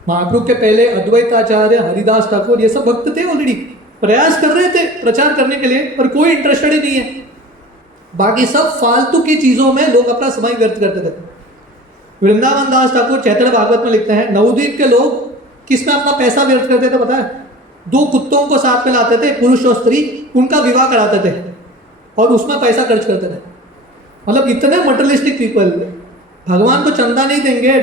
महाप्रभु के पहले अद्वैताचार्य, हरिदास ठाकुर, ये सब भक्त थे, ऑलरेडी प्रयास कर रहे थे प्रचार करने के लिए, पर कोई इंटरेस्टेड ही नहीं है। बाकी सब फालतू की चीजों में लोग अपना समय व्यर्थ करते थे। वृंदावन दास ठाकुर चैतन्य भागवत में लिखते हैं, नवद्वीप के लोग किस में अपना पैसा व्यर्थ करते थे पता है? 2 कुत्तों को साथ में लाते थे, पुरुष और स्त्री, उनका विवाह कराते थे और उसमें पैसा खर्च करते थे। मतलब इतने मटेरियलिस्टिक पीपल, भगवान को चंदा नहीं देंगे,